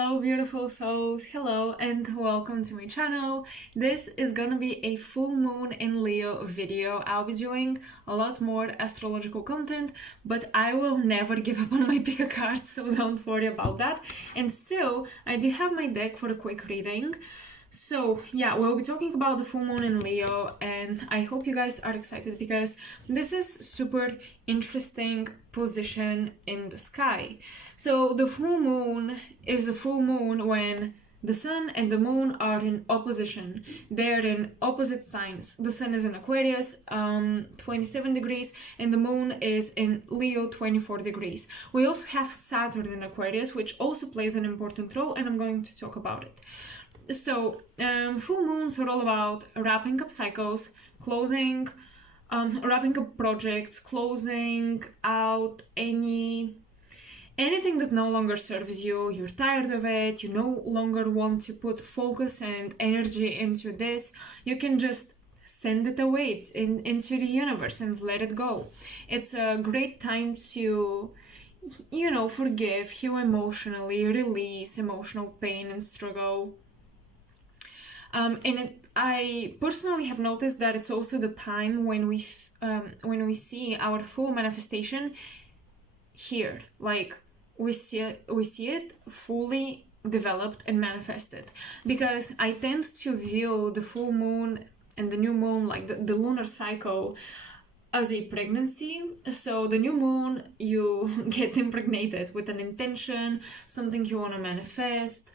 Hello beautiful souls, hello and welcome to my channel. This is gonna be a full moon in Leo video. I'll be doing a lot more astrological content, but I will never give up on my pick a card, so don't worry about that. And still, I do have my deck for a quick reading. So yeah, we'll be talking about the full moon in Leo, and I hope you guys are excited because this is super interesting position in the sky. So the full moon is a full moon when the sun and the moon are in opposition. They're in opposite signs. The sun is in Aquarius, 27 degrees, and the moon is in Leo, 24 degrees. We also have Saturn in Aquarius, which also plays an important role, and I'm going to talk about it. So, full moons are all about wrapping up cycles, closing, wrapping up projects, closing out anything that no longer serves you. You're tired of it. You no longer want to put focus and energy into this. You can just send it away into the universe and let it go. It's a great time to forgive, heal emotionally, release emotional pain and struggle. I personally have noticed that it's also the time when we see our full manifestation here, like we see it fully developed and manifested. Because I tend to view the full moon and the new moon, like the lunar cycle, as a pregnancy. So the new moon, you get impregnated with an intention, something you want to manifest.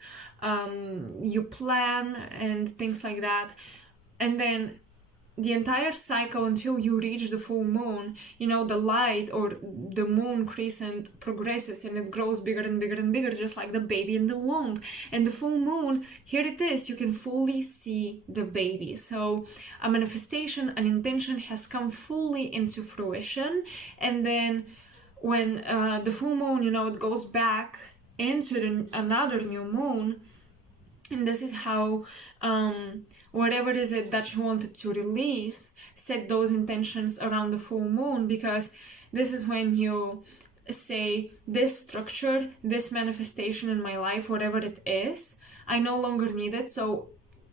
You plan and things like that, and then the entire cycle until you reach the full moon, the light or the moon crescent progresses and it grows bigger and bigger and bigger, just like the baby in the womb. And the full moon, here it is, you can fully see the baby. So a manifestation, an intention has come fully into fruition. And then when the full moon, it goes back into another new moon, and this is how whatever it is that you wanted to release, set those intentions around the full moon, because this is when you say, this structure, this manifestation in my life, whatever it is, I no longer need it. So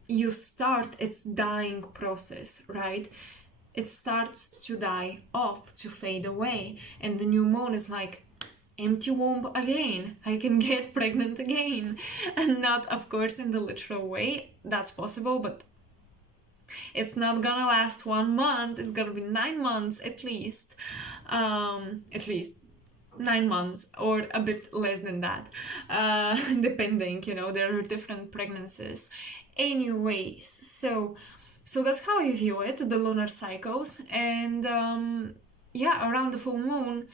you start its dying process, right? It starts to die off, to fade away, and the new moon is like, empty womb again, I can get pregnant again. And not, of course, in the literal way, that's possible, but it's not gonna last 1 month. It's gonna be 9 months at least 9 months, or a bit less than that, depending, there are different pregnancies anyways. So that's how I view it, the lunar cycles. And around the full moon,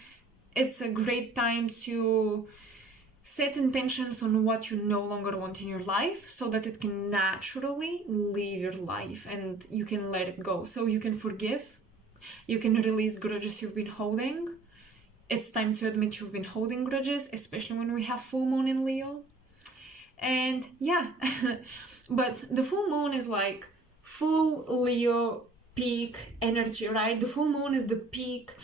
it's a great time to set intentions on what you no longer want in your life, so that it can naturally leave your life and you can let it go. So you can forgive, you can release grudges you've been holding. It's time to admit you've been holding grudges, especially when we have full moon in Leo. And but the full moon is like full Leo peak energy, right? The full moon is the peak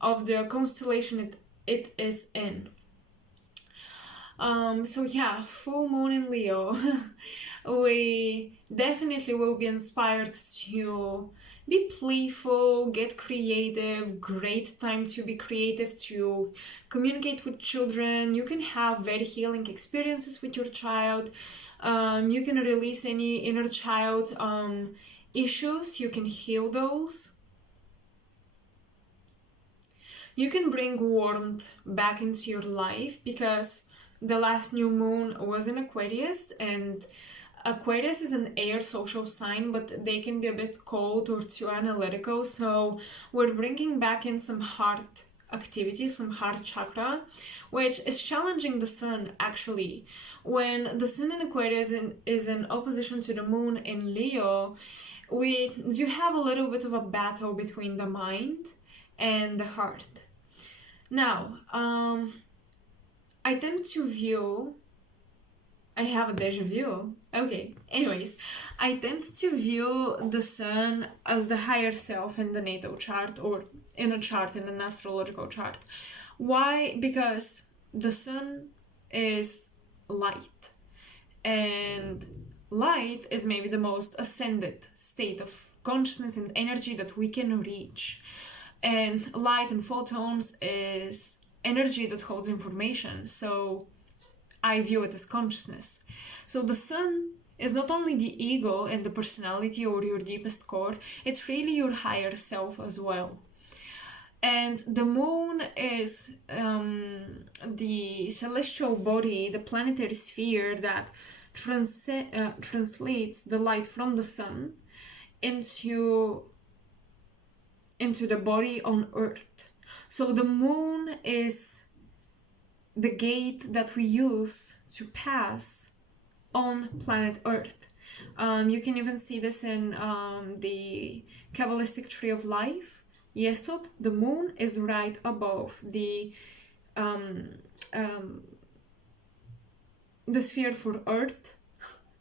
of the constellation it is in. Full moon in Leo. We definitely will be inspired to be playful, get creative, great time to be creative, to communicate with children. You can have very healing experiences with your child. You can release any inner child issues, you can heal those. You can bring warmth back into your life, because the last new moon was in Aquarius, and Aquarius is an air social sign, but they can be a bit cold or too analytical. So we're bringing back in some heart activity, some heart chakra, which is challenging the sun actually. When the sun in Aquarius is in opposition to the moon in Leo, we do have a little bit of a battle between the mind and the heart. Now, I tend to view, I have a deja vu. Okay, anyways, I tend to view the sun as the higher self in the natal chart, or in a chart, in an astrological chart. Why? Because the sun is light. And light is maybe the most ascended state of consciousness and energy that we can reach. And light and photons is energy that holds information. So I view it as consciousness. So the sun is not only the ego and the personality or your deepest core, it's really your higher self as well. And the moon is the celestial body, the planetary sphere that translates the light from the sun into the body on Earth. So the moon is the gate that we use to pass on planet Earth. You can even see this in the Kabbalistic tree of life. Yesod, the moon, is right above the sphere for Earth,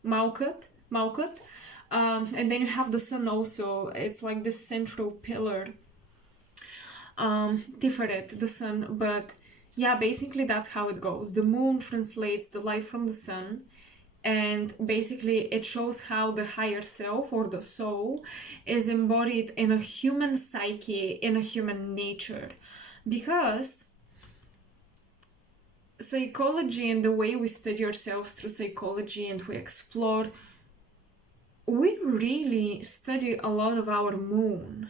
Malkut, and then you have the sun also. It's like this central pillar, Tiferet, the sun. But yeah, basically that's how it goes. The moon translates the light from the sun, and basically it shows how the higher self or the soul is embodied in a human psyche, in a human nature. Because psychology and the way we study ourselves through psychology and we explore, we really study a lot of our moon.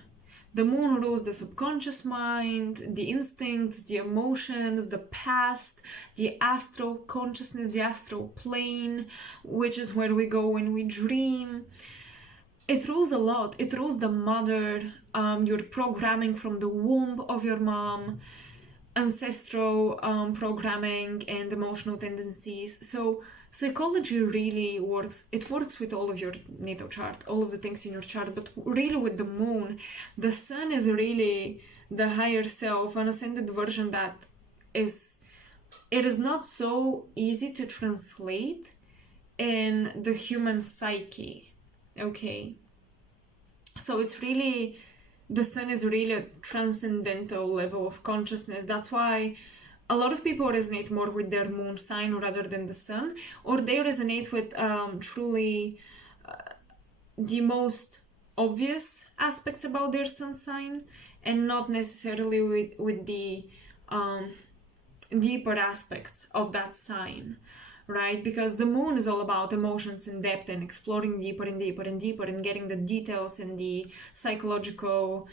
The moon rules the subconscious mind, the instincts, the emotions, the past, the astral consciousness, the astral plane, which is where we go when we dream. It rules a lot. It rules the mother, your programming from the womb of your mom, ancestral programming and emotional tendencies. So psychology really works. It works with all of your natal chart, all of the things in your chart, but really with the moon, the sun is really the higher self, an ascended version that is, it is not so easy to translate in the human psyche. Okay, so it's really, the sun is really a transcendental level of consciousness. That's why a lot of people resonate more with their moon sign rather than the sun, or they resonate with truly the most obvious aspects about their sun sign, and not necessarily with the deeper aspects of that sign, right? Because the moon is all about emotions and depth and exploring deeper and deeper and deeper and getting the details and the psychological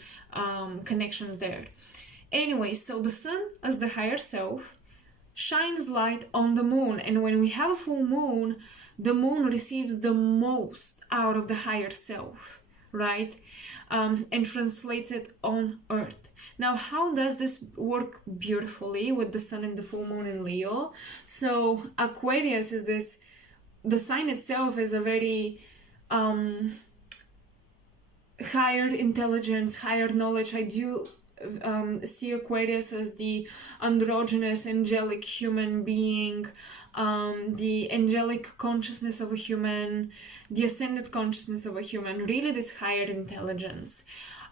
connections there. Anyway, so the sun as the higher self shines light on the moon, and when we have a full moon, the moon receives the most out of the higher self, right? And translates it on Earth. Now, how does this work beautifully with the sun and the full moon in Leo? So Aquarius is this, the sign itself is a very higher intelligence, higher knowledge. I do see Aquarius as the androgynous, angelic human being, the angelic consciousness of a human, the ascended consciousness of a human, really this higher intelligence.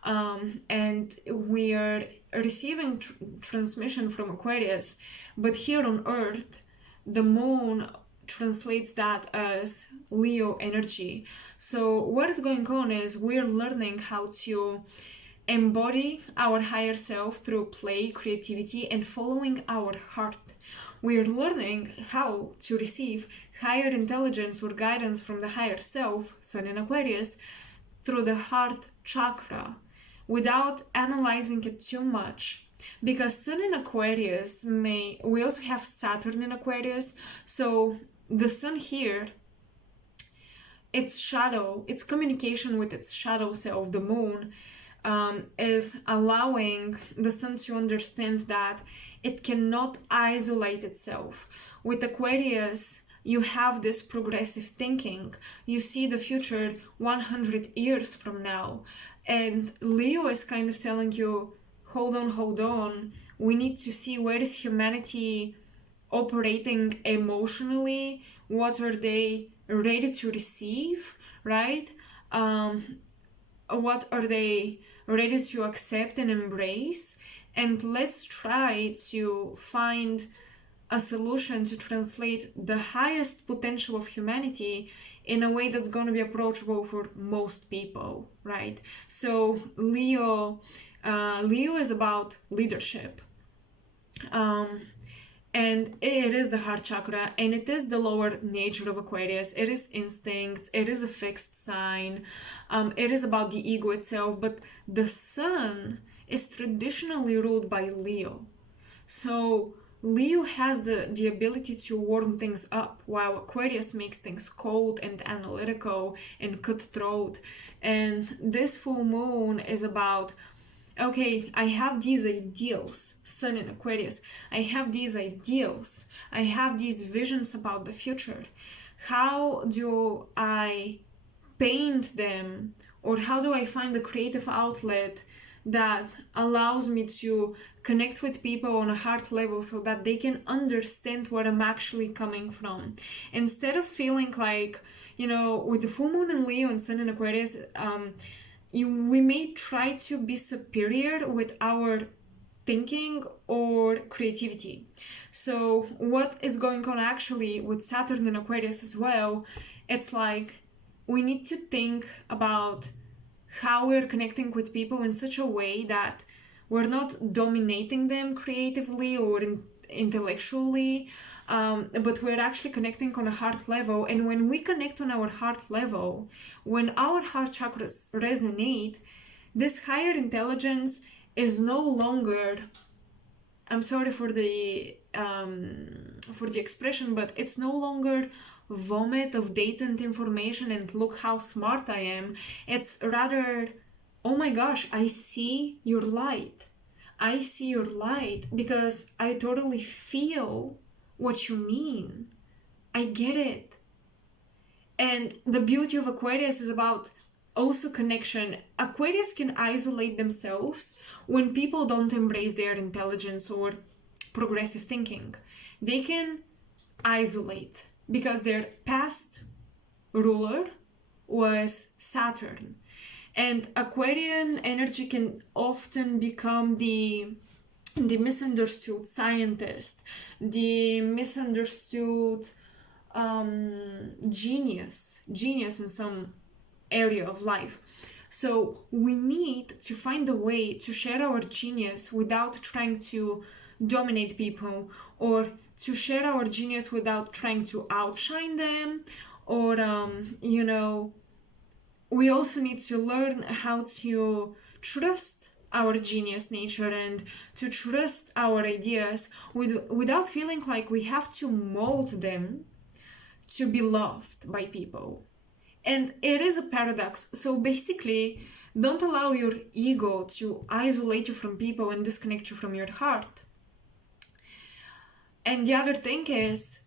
And we are receiving transmission from Aquarius, but here on Earth, the moon translates that as Leo energy. So what is going on is we're learning how to embody our higher self through play, creativity, and following our heart. We're learning how to receive higher intelligence or guidance from the higher self, Sun in Aquarius, through the heart chakra, without analyzing it too much. Because Sun in Aquarius we also have Saturn in Aquarius, so the Sun here, its shadow, its communication with its shadow self, the moon, is allowing the sun to understand that it cannot isolate itself. With Aquarius, you have this progressive thinking. You see the future 100 years from now. And Leo is kind of telling you, hold on. We need to see where is humanity operating emotionally. What are they ready to receive, right? What are they ready to accept and embrace? And let's try to find a solution to translate the highest potential of humanity in a way that's going to be approachable for most people, right? So Leo is about leadership, and it is the heart chakra, and it is the lower nature of Aquarius. It is instincts, it is a fixed sign, it is about the ego itself, but the sun is traditionally ruled by Leo. So Leo has the ability to warm things up, while Aquarius makes things cold and analytical and cutthroat. And this full moon is about, okay, I have these ideals, Sun in Aquarius. I have these ideals. I have these visions about the future. How do I paint them? Or how do I find a creative outlet that allows me to connect with people on a heart level so that they can understand where I'm actually coming from? Instead of feeling like, with the full moon in Leo and Sun in Aquarius, we may try to be superior with our thinking or creativity. So what is going on actually with Saturn in Aquarius as well, it's like we need to think about how we're connecting with people in such a way that we're not dominating them creatively or intellectually, but we're actually connecting on a heart level. And when we connect on our heart level, when our heart chakras resonate, this higher intelligence is no longer, I'm sorry for the expression, but it's no longer vomit of data and information and look how smart I am. It's rather, oh my gosh, I see your light. I see your light because I totally feel what you mean. I get it. And the beauty of Aquarius is about also connection. Aquarius can isolate themselves when people don't embrace their intelligence or progressive thinking. They can isolate because their past ruler was Saturn. And Aquarian energy can often become the misunderstood scientist, the misunderstood genius in some area of life. So we need to find a way to share our genius without trying to dominate people, or to share our genius without trying to outshine them, or we also need to learn how to trust our genius nature and to trust our ideas without feeling like we have to mold them to be loved by people. And it is a paradox. So basically, don't allow your ego to isolate you from people and disconnect you from your heart. And the other thing is,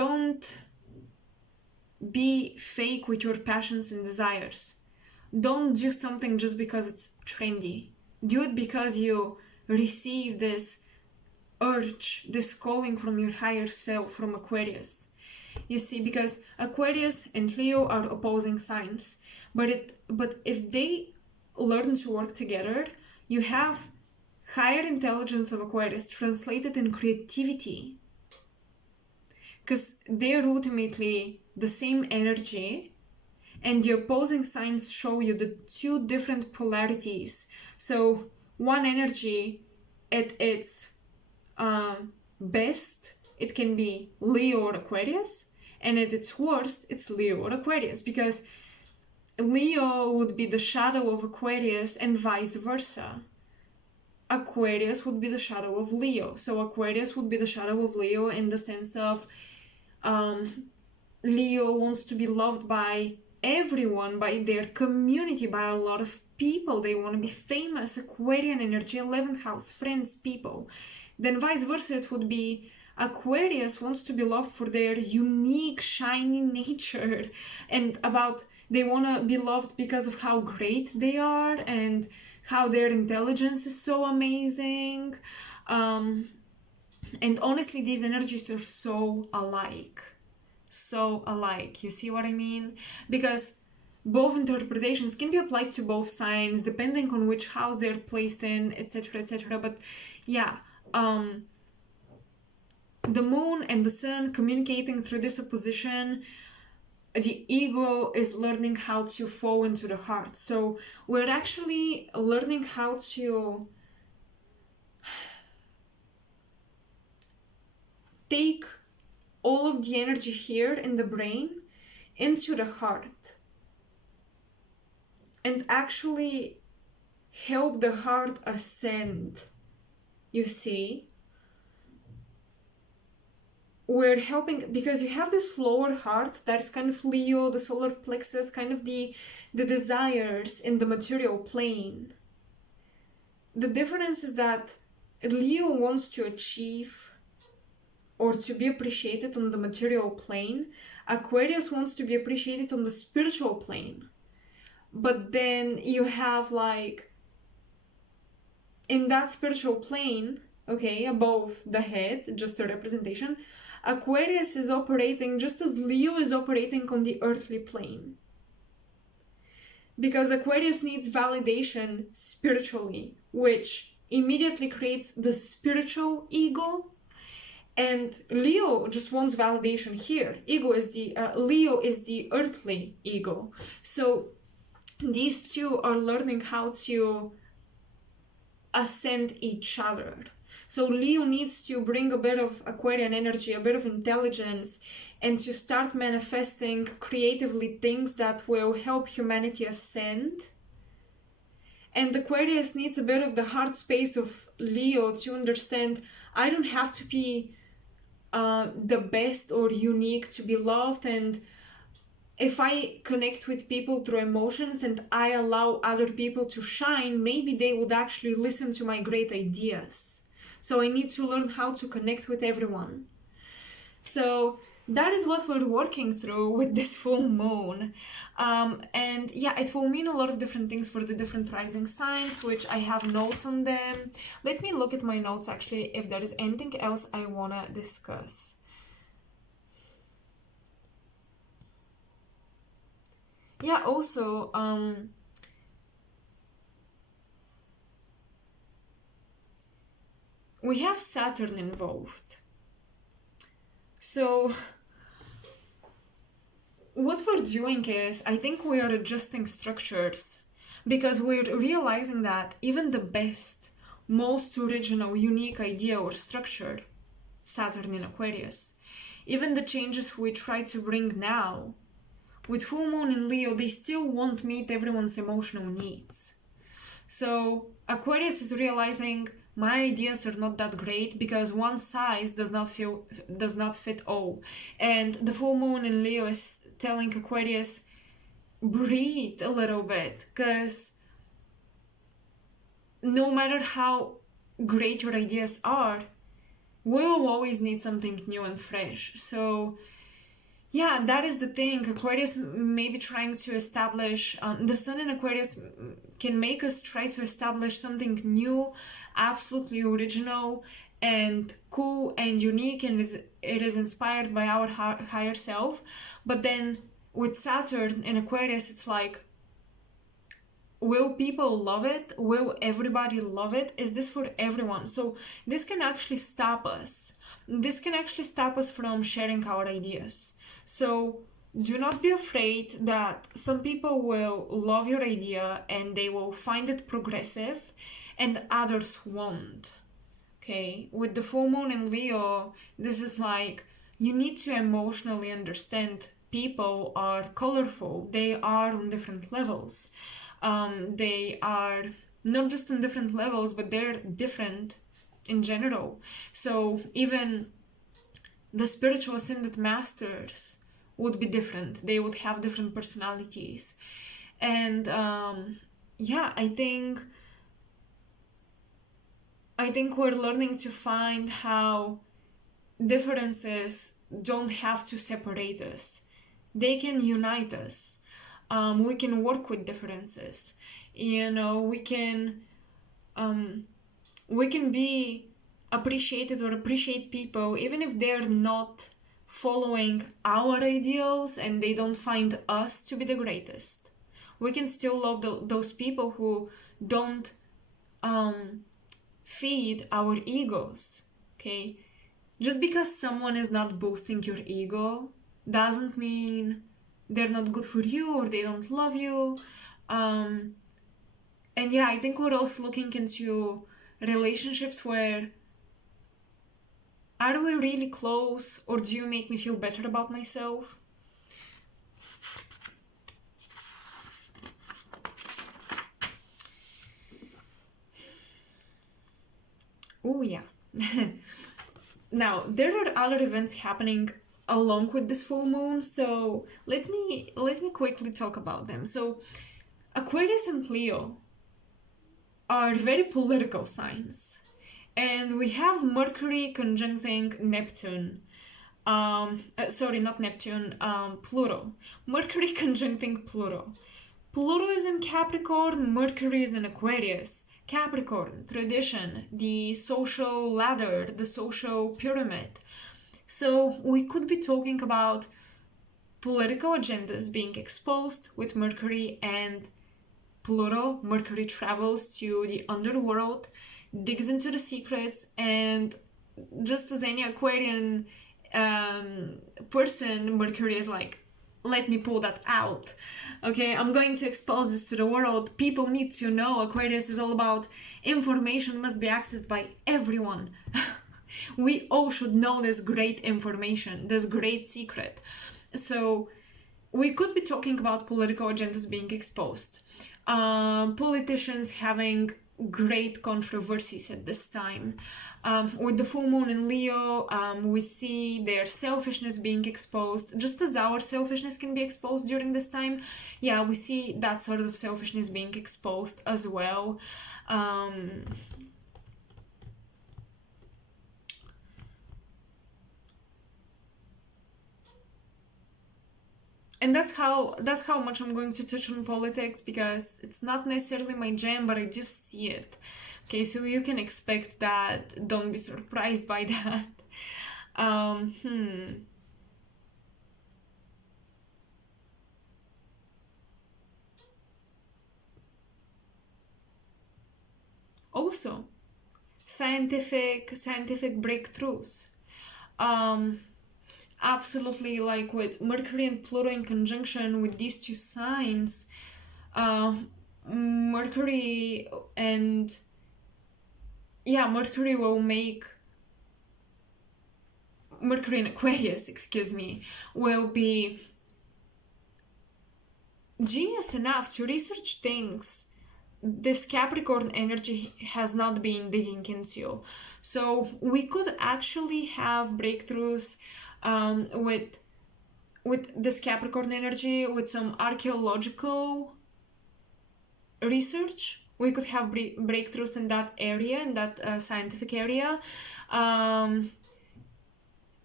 don't be fake with your passions and desires. Don't do something just because it's trendy. Do it because you receive this urge, this calling from your higher self, from Aquarius. You see, because Aquarius and Leo are opposing signs, but if they learn to work together, you have higher intelligence of Aquarius translated in creativity, because they're ultimately the same energy, and the opposing signs show you the two different polarities. So one energy at its best, it can be Leo or Aquarius, and at its worst, it's Leo or Aquarius, because Leo would be the shadow of Aquarius and vice versa. Aquarius would be the shadow of Leo. So Aquarius would be the shadow of Leo in the sense of Leo wants to be loved by everyone, by their community, by a lot of people. They want to be famous. Aquarian energy, 11th house, friends, people. Then vice versa, it would be Aquarius wants to be loved for their unique, shiny nature, and they want to be loved because of how great they are and how their intelligence is so amazing. And honestly, these energies are so alike. You see what I mean? Because both interpretations can be applied to both signs depending on which house they're placed in, etc. But yeah, um, the moon and the sun communicating through this opposition, the ego is learning how to fall into the heart. So we're actually learning how to take all of the energy here in the brain into the heart and actually help the heart ascend. You see, we're helping because you have this lower heart that is kind of Leo, the solar plexus, kind of the desires in the material plane. The difference is that Leo wants to achieve or to be appreciated on the material plane. Aquarius wants to be appreciated on the spiritual plane. But then you have like in that spiritual plane, okay, above the head, just a representation, Aquarius is operating just as Leo is operating on the earthly plane. Because Aquarius needs validation spiritually, which immediately creates the spiritual ego. And Leo just wants validation here. Leo is the earthly ego. So these two are learning how to ascend each other. So Leo needs to bring a bit of Aquarian energy, a bit of intelligence, and to start manifesting creatively things that will help humanity ascend. And Aquarius needs a bit of the heart space of Leo to understand I don't have to be the best or unique to be loved, and if I connect with people through emotions and I allow other people to shine, maybe they would actually listen to my great ideas. So I need to learn how to connect with everyone. So that is what we're working through with this full moon. And yeah, it will mean a lot of different things for the different rising signs, which I have notes on them. Let me look at my notes actually if there is anything else I want to discuss. Yeah, also, we have Saturn involved. So what we're doing is, I think we are adjusting structures because we're realizing that even the best, most original, unique idea or structure, Saturn in Aquarius, even the changes we try to bring now, with full moon in Leo, they still won't meet everyone's emotional needs. So Aquarius is realizing my ideas are not that great because one size does not fit all. And the full moon in Leo is telling Aquarius, breathe a little bit, because no matter how great your ideas are, we will always need something new and fresh. So yeah, that is the thing. Aquarius may be trying to establish, the sun in Aquarius can make us try to establish something new, absolutely original and cool and unique, and it is inspired by our higher self. But then with Saturn in Aquarius, it's like, will people love it? Will everybody love it? Is this for everyone? So this can actually stop us. This can actually stop us from sharing our ideas. So do not be afraid that some people will love your idea and they will find it progressive and others won't. Okay, with the full moon in Leo, this is like, you need to emotionally understand people are colorful. They are on different levels. They are not just on different levels, but they're different in general. So even the spiritual ascended masters would be different. They would have different personalities. And yeah, I think we're learning to find how differences don't have to separate us. They can unite us. We can work with differences. You know, we can be appreciated or appreciate people even if they're not following our ideals and they don't find us to be the greatest. We can still love those people who don't feed our egos. Okay, just because someone is not boosting your ego doesn't mean they're not good for you or they don't love you. And yeah, I think we're also looking into relationships where, are we really close, or do you make me feel better about myself? Oh yeah. Now, there are other events happening along with this full moon, so let me quickly talk about them. So, Aquarius and Leo are very political signs, and we have Mercury conjuncting Neptune. Sorry, not Neptune. Pluto. Mercury conjuncting Pluto. Pluto is in Capricorn. Mercury is in Aquarius. Capricorn, tradition, the social ladder, the social pyramid. So we could be talking about political agendas being exposed with Mercury and Pluto. Mercury travels to the underworld, digs into the secrets, and just as any Aquarian person, Mercury is like, let me pull that out. Okay, I'm going to expose this to the world. People need to know. Aquarius is all about information must be accessed by everyone. We all should know this great information, this great secret. So we could be talking about political agendas being exposed. Politicians having great controversies at this time. With the full moon in Leo, we see their selfishness being exposed, just as our selfishness can be exposed during this time. Yeah, we see that sort of selfishness being exposed as well. And that's how much I'm going to touch on politics, because it's not necessarily my jam, but I do see it. Okay, so you can expect that. Don't be surprised by that. Um, hmm. Also, scientific breakthroughs. Um, Absolutely, like with Mercury and Pluto in conjunction with these two signs, uh, Mercury and yeah, Mercury will make Mercury in Aquarius, excuse me, will be genius enough to research things this Capricorn energy has not been digging into. So we could actually have breakthroughs with this Capricorn energy, with some archaeological research. We could have breakthroughs in that area, in that scientific area. Um,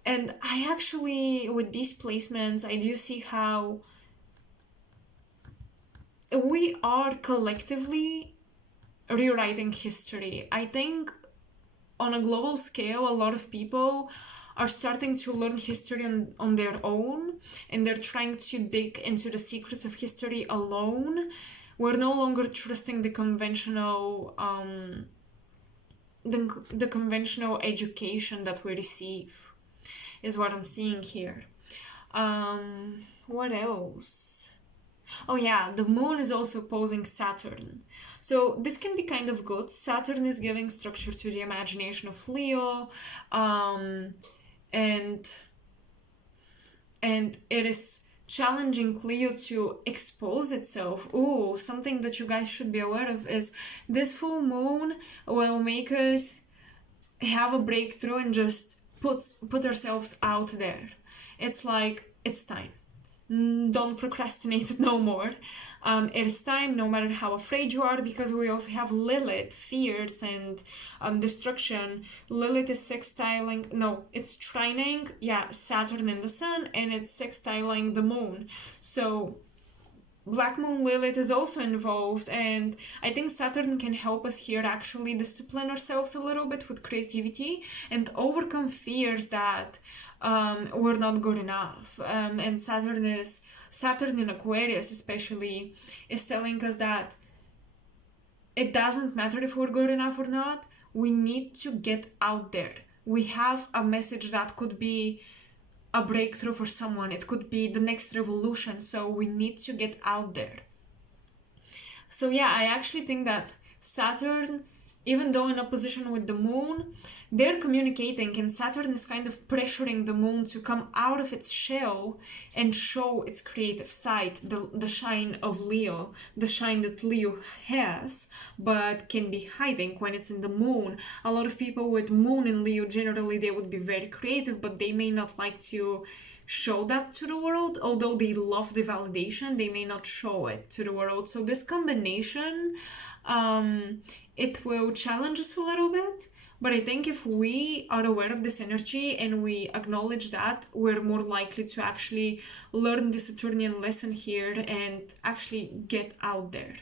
and I actually, with these placements, I do see how we are collectively rewriting history. I think on a global scale, a lot of people are starting to learn history on their own, and they're trying to dig into the secrets of history alone. We're no longer trusting the conventional the conventional education that we receive, is what I'm seeing here. What else? Oh yeah, the moon is also opposing Saturn. So this can be kind of good. Saturn is giving structure to the imagination of Leo, and it is challenging Leo to expose itself. Ooh, something that you guys should be aware of is this full moon will make us have a breakthrough and just put ourselves out there. It's like, it's time. Don't procrastinate no more. It is time, no matter how afraid you are, because we also have Lilith, fears and destruction. Lilith is sextiling, no, it's trining, yeah, Saturn and the Sun, and it's sextiling the Moon. So Black Moon Lilith is also involved, and I think Saturn can help us here actually discipline ourselves a little bit with creativity and overcome fears that we're not good enough. And Saturn in Aquarius especially is telling us that it doesn't matter if we're good enough or not. we need to get out there. We have a message that could be a breakthrough for someone. It could be the next revolution. So we need to get out there. So yeah, I actually think that Saturn, even though in opposition with the moon, they're communicating, and Saturn is kind of pressuring the moon to come out of its shell and show its creative side, the shine of Leo, the shine that Leo has but can be hiding when it's in the moon. A lot of people with moon in Leo, generally they would be very creative, but they may not like to show that to the world. Although they love the validation, they may not show it to the world. So this combination, it will challenge us a little bit, but I think if we are aware of this energy and we acknowledge that, we're more likely to actually learn the Saturnian lesson here and actually get out there,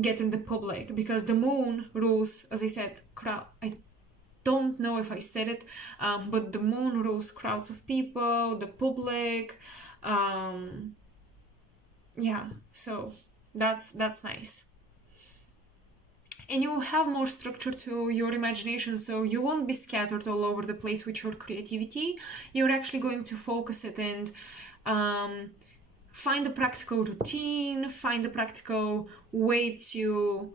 get in the public, because the moon rules, as I said, crowd. I don't know if I said it, but the moon rules crowds of people, the public. Yeah, so that's nice. And you have more structure to your imagination, so you won't be scattered all over the place with your creativity. You're actually going to focus it and find a practical routine, find a practical way to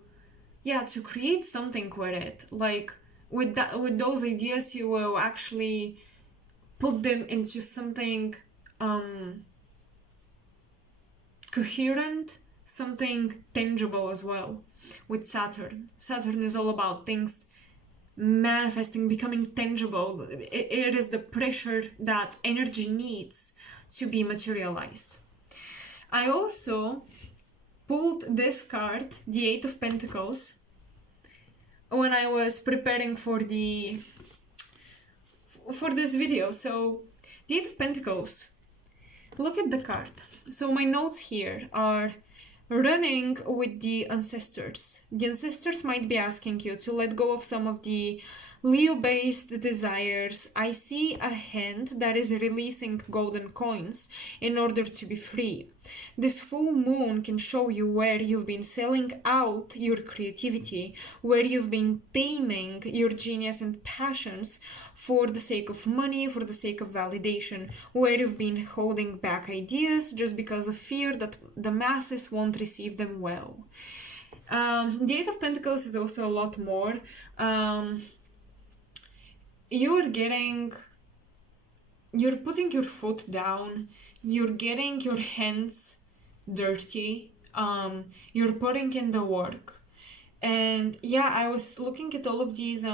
create something with it. Like with those ideas, you will actually put them into something coherent, something tangible as well. With Saturn is all about things manifesting, becoming tangible. It is the pressure that energy needs to be materialized. I also pulled this card, the Eight of Pentacles, when I was preparing for this video. So the Eight of Pentacles, look at the card. So my notes here are running with the ancestors. The ancestors might be asking you to let go of some of the Leo-based desires. I see a hand that is releasing golden coins in order to be free. This full moon can show you where you've been selling out your creativity, where you've been taming your genius and passions for the sake of money, for the sake of validation, where you've been holding back ideas just because of fear that the masses won't receive them well. The Eight of Pentacles is also a lot more. You're putting your foot down, you're getting your hands dirty, you're putting in the work. And yeah, I was looking at all of these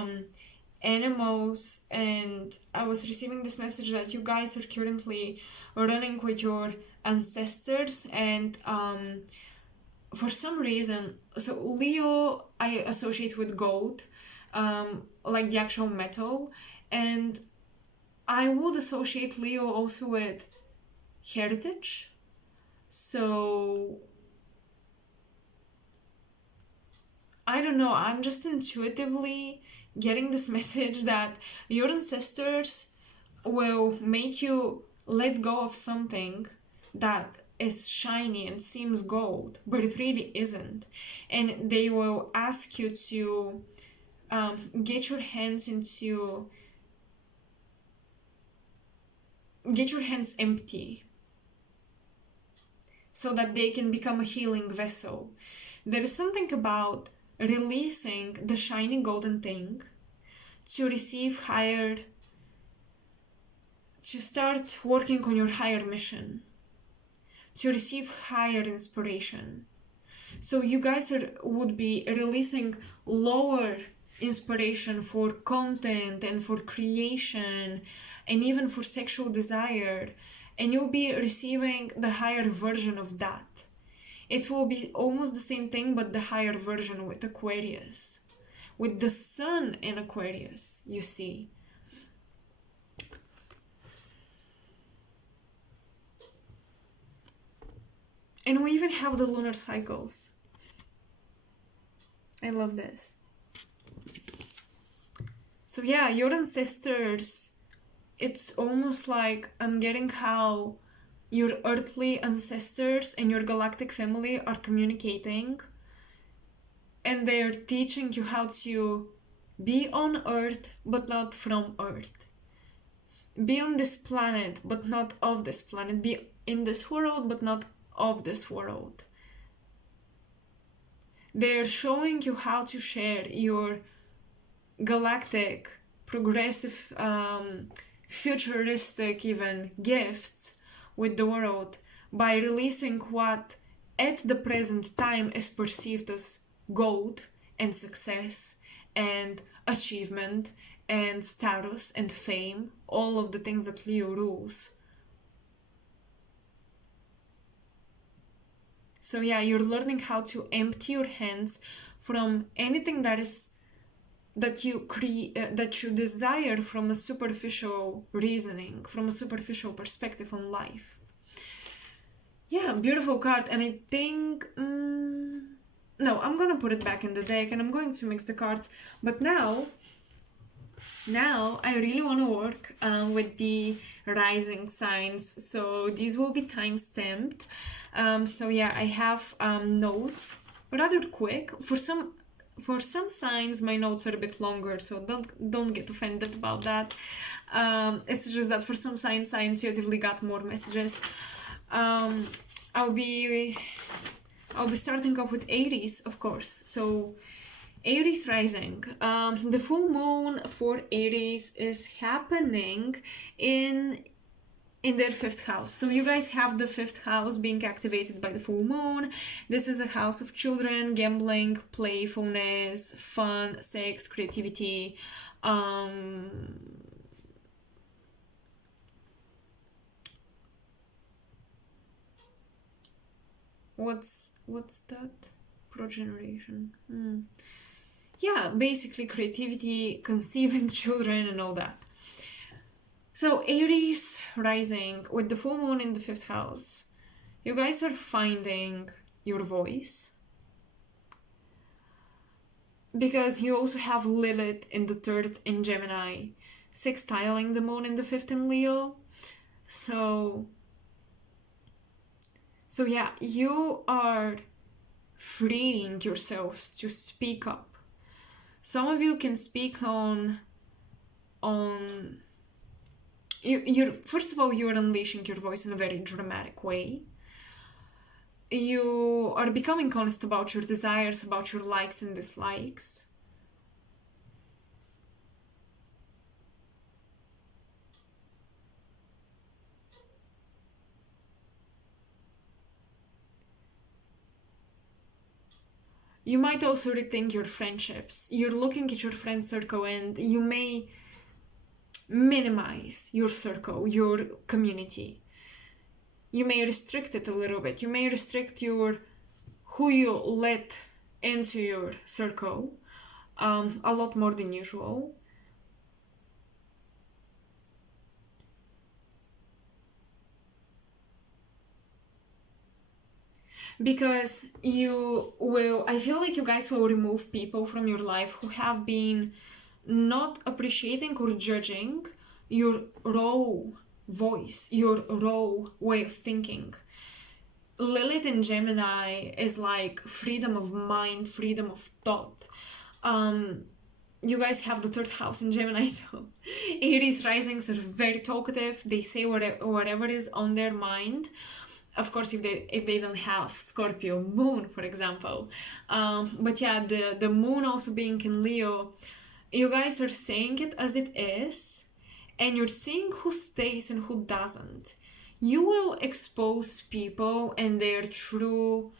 animals, and I was receiving this message that you guys are currently running with your ancestors. And for some reason, so Leo I associate with gold, like the actual metal, and I would associate Leo also with heritage. So I don't know, I'm just intuitively getting this message that your ancestors will make you let go of something that is shiny and seems gold, but it really isn't. And they will ask you to get your hands empty so that they can become a healing vessel. There is something about releasing the shiny golden thing to receive higher, to start working on your higher mission, to receive higher inspiration. So you guys would be releasing lower inspiration for content and for creation and even for sexual desire, and you'll be receiving the higher version of that. It will be almost the same thing, but the higher version with Aquarius, with the sun in Aquarius, you see. And we even have the lunar cycles. I love this. So yeah, your ancestors, it's almost like I'm getting how your earthly ancestors and your galactic family are communicating, and they're teaching you how to Be on Earth, but not from Earth. Be on this planet, but not of this planet. Be in this world, but not of this world. They're showing you how to share your galactic, progressive, futuristic, even gifts with the world by releasing what at the present time is perceived as gold and success and achievement and status and fame, all of the things that Leo rules. So yeah, you're learning how to empty your hands from anything that you desire from a superficial reasoning, from a superficial perspective on life. Yeah, beautiful card. And I think no, I'm gonna put it back in the deck and I'm going to mix the cards. But now I really want to work with the rising signs, so these will be time stamped. So yeah, I have notes rather quick. For some signs my notes are a bit longer, so don't get offended about that. It's just that for some signs I intuitively got more messages. I'll be starting off with Aries, of course. So Aries rising. The full moon for Aries is happening in their fifth house. So you guys have the fifth house being activated by the full moon. This is a house of children, gambling, playfulness, fun, sex, creativity. What's that? Progeneration. Yeah, basically creativity, conceiving children and all that. So Aries rising with the full moon in the fifth house. You guys are finding your voice. Because you also have Lilith in the third in Gemini, sextiling the moon in the fifth in Leo. So yeah, you are freeing yourselves to speak up. Some of you can speak on you're first of all, you're unleashing your voice in a very dramatic way. You are becoming honest about your desires, about your likes and dislikes. You might also rethink your friendships. You're looking at your friend circle and you may minimize your circle, your community. You may restrict it a little bit. You may restrict who you let into your circle a lot more than usual. Because I feel like you guys will remove people from your life who have been not appreciating or judging your raw voice, your raw way of thinking. Lilith in Gemini is like freedom of mind, freedom of thought. You guys have the third house in Gemini, so Aries risings are very talkative. They say whatever is on their mind. Of course, if they don't have Scorpio moon, for example. But yeah, the moon also being in Leo, you guys are saying it as it is, and you're seeing who stays and who doesn't. You will expose people and their true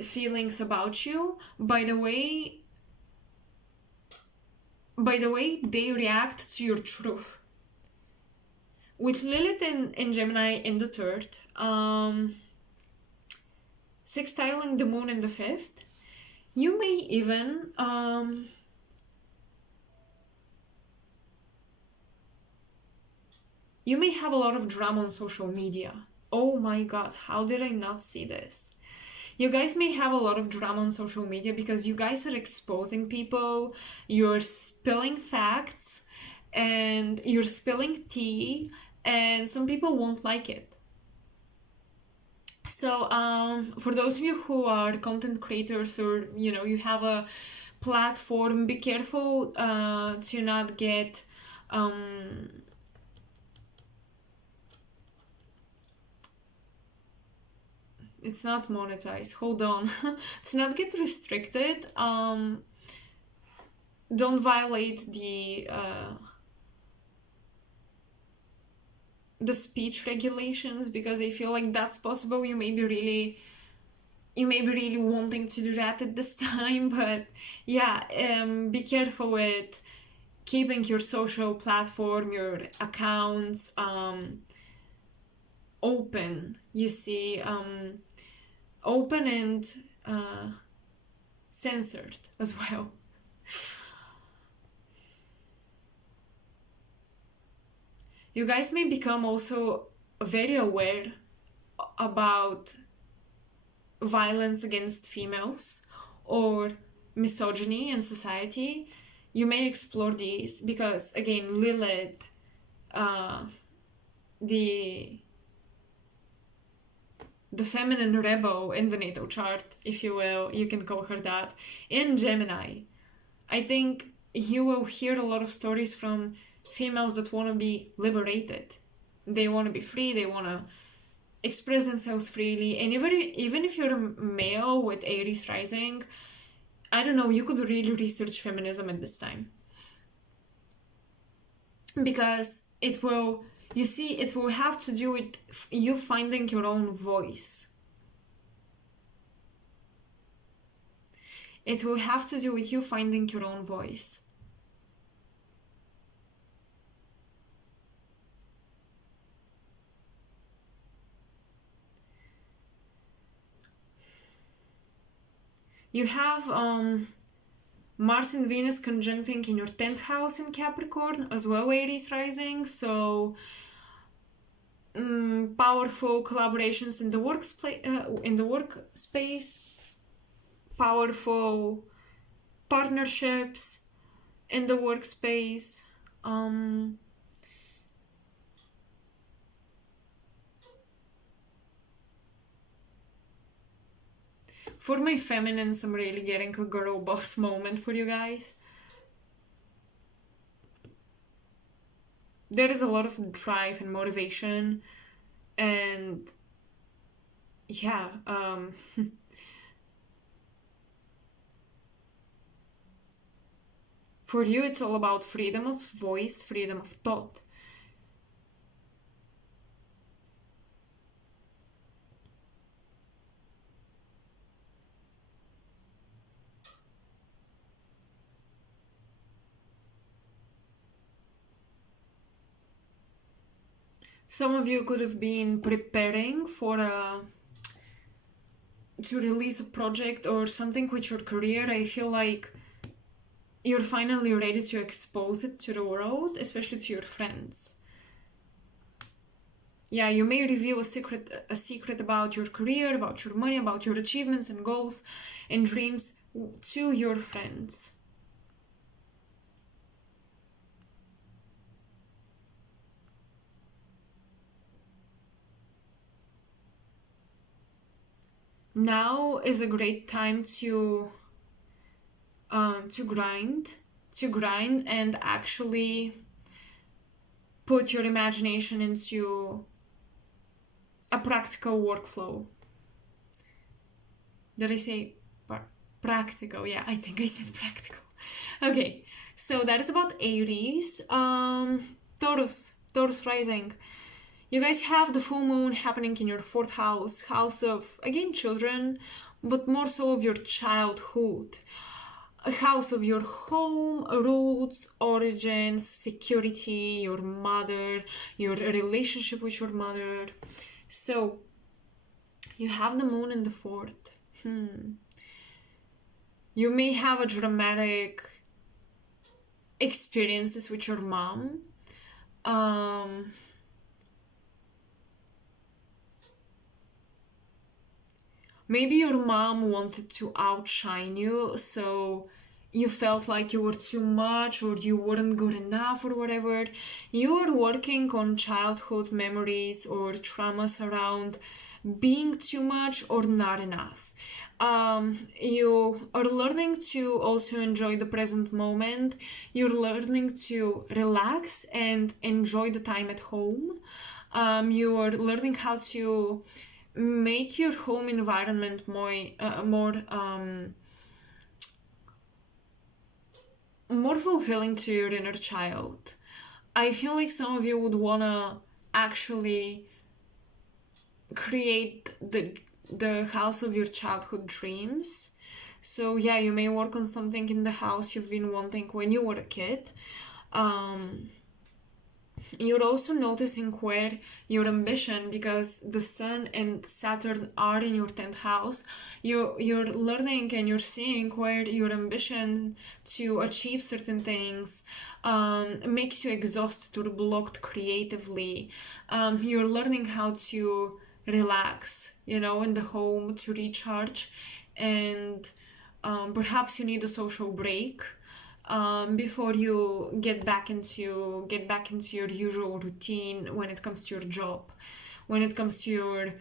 feelings about you by the way they react to your truth. With Lilith in Gemini in the third, sextiling the moon in the fifth, you may even you may have a lot of drama on social media. Oh my god, how did I not see this? You guys may have a lot of drama on social media because you guys are exposing people, you're spilling facts, and you're spilling tea, and some people won't like it. So for those of you who are content creators, or you have a platform. Be careful to not get it's not monetized, hold on. To not get restricted. Don't violate the speech regulations, because I feel like that's possible. You may be really wanting to do that at this time, but yeah, be careful with keeping your social platform, your accounts open. You see, open and censored as well. You guys may become also very aware about violence against females or misogyny in society. You may explore these because, again, Lilith, the feminine rebel in the natal chart, if you will, you can call her that, in Gemini. I think you will hear a lot of stories from females that want to be liberated. They want to be free, they want to express themselves freely. And even if you're a male with Aries rising, I don't know, you could really research feminism at this time. Because it will, you see, it will have to do with you finding your own voice. It will have to do with you finding your own voice. You have Mars and Venus conjuncting in your 10th house in Capricorn, as well Aries rising, so powerful collaborations in the workspace, powerful partnerships in the workspace. For my feminines, I'm really getting a girl boss moment for you guys. There is a lot of drive and motivation, and yeah, for you it's all about freedom of voice, freedom of thought. Some of you could have been preparing for to release a project or something with your career. I feel like you're finally ready to expose it to the world, especially to your friends. Yeah, you may reveal a secret about your career, about your money, about your achievements and goals and dreams to your friends. Now is a great time to grind and actually put your imagination into a practical workflow. Did I say practical? Yeah, I think I said practical. Okay, so that is about Aries. Taurus rising. You guys have the full moon happening in your 4th house of, again, children, but more so of your childhood. A house of your home, roots, origins, security, your mother, your relationship with your mother. So, you have the moon in the 4th. You may have a dramatic experiences with your mom. Maybe your mom wanted to outshine you, so you felt like you were too much or you weren't good enough or whatever. You are working on childhood memories or traumas around being too much or not enough. You are learning to also enjoy the present moment. You're learning to relax and enjoy the time at home. You are learning how to make your home environment more fulfilling to your inner child. I feel like some of you would wanna actually create the house of your childhood dreams. So yeah, you may work on something in the house you've been wanting when you were a kid. You're also noticing where your ambition, because the sun and Saturn are in your 10th house, you're learning and you're seeing where your ambition to achieve certain things makes you exhausted or blocked creatively. You're learning how to relax, in the home, to recharge, and perhaps you need a social break before you get back into your usual routine when it comes to your job, when it comes to your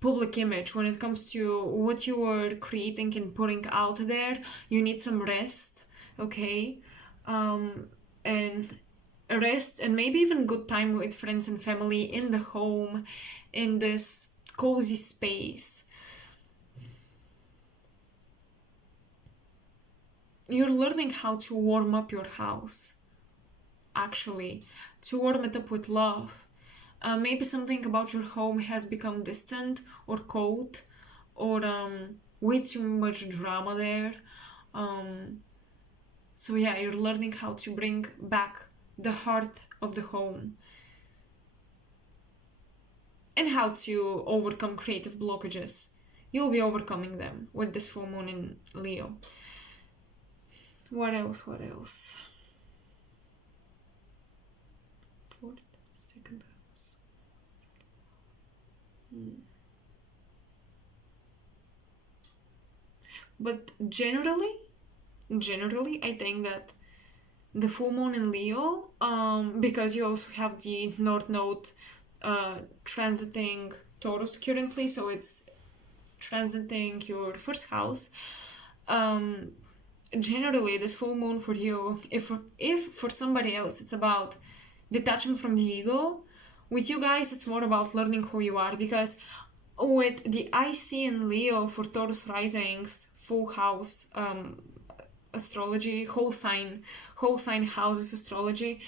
public image, when it comes to what you are creating and putting out there. You need some rest, okay? And rest, and maybe even good time with friends and family in the home, in this cozy space. You're learning how to warm up your house, actually, to warm it up with love. Maybe something about your home has become distant or cold, or way too much drama there. So yeah, you're learning how to bring back the heart of the home, and how to overcome creative blockages. You'll be overcoming them with this full moon in Leo. What else? Fourth, second house. But generally, I think that the full moon in Leo, because you also have the North Node transiting Taurus currently, so it's transiting your first house. Generally, this full moon for you, if for somebody else it's about detaching from the ego, with you guys it's more about learning who you are, because with the IC in Leo for Taurus risings, full house astrology, whole sign houses astrology.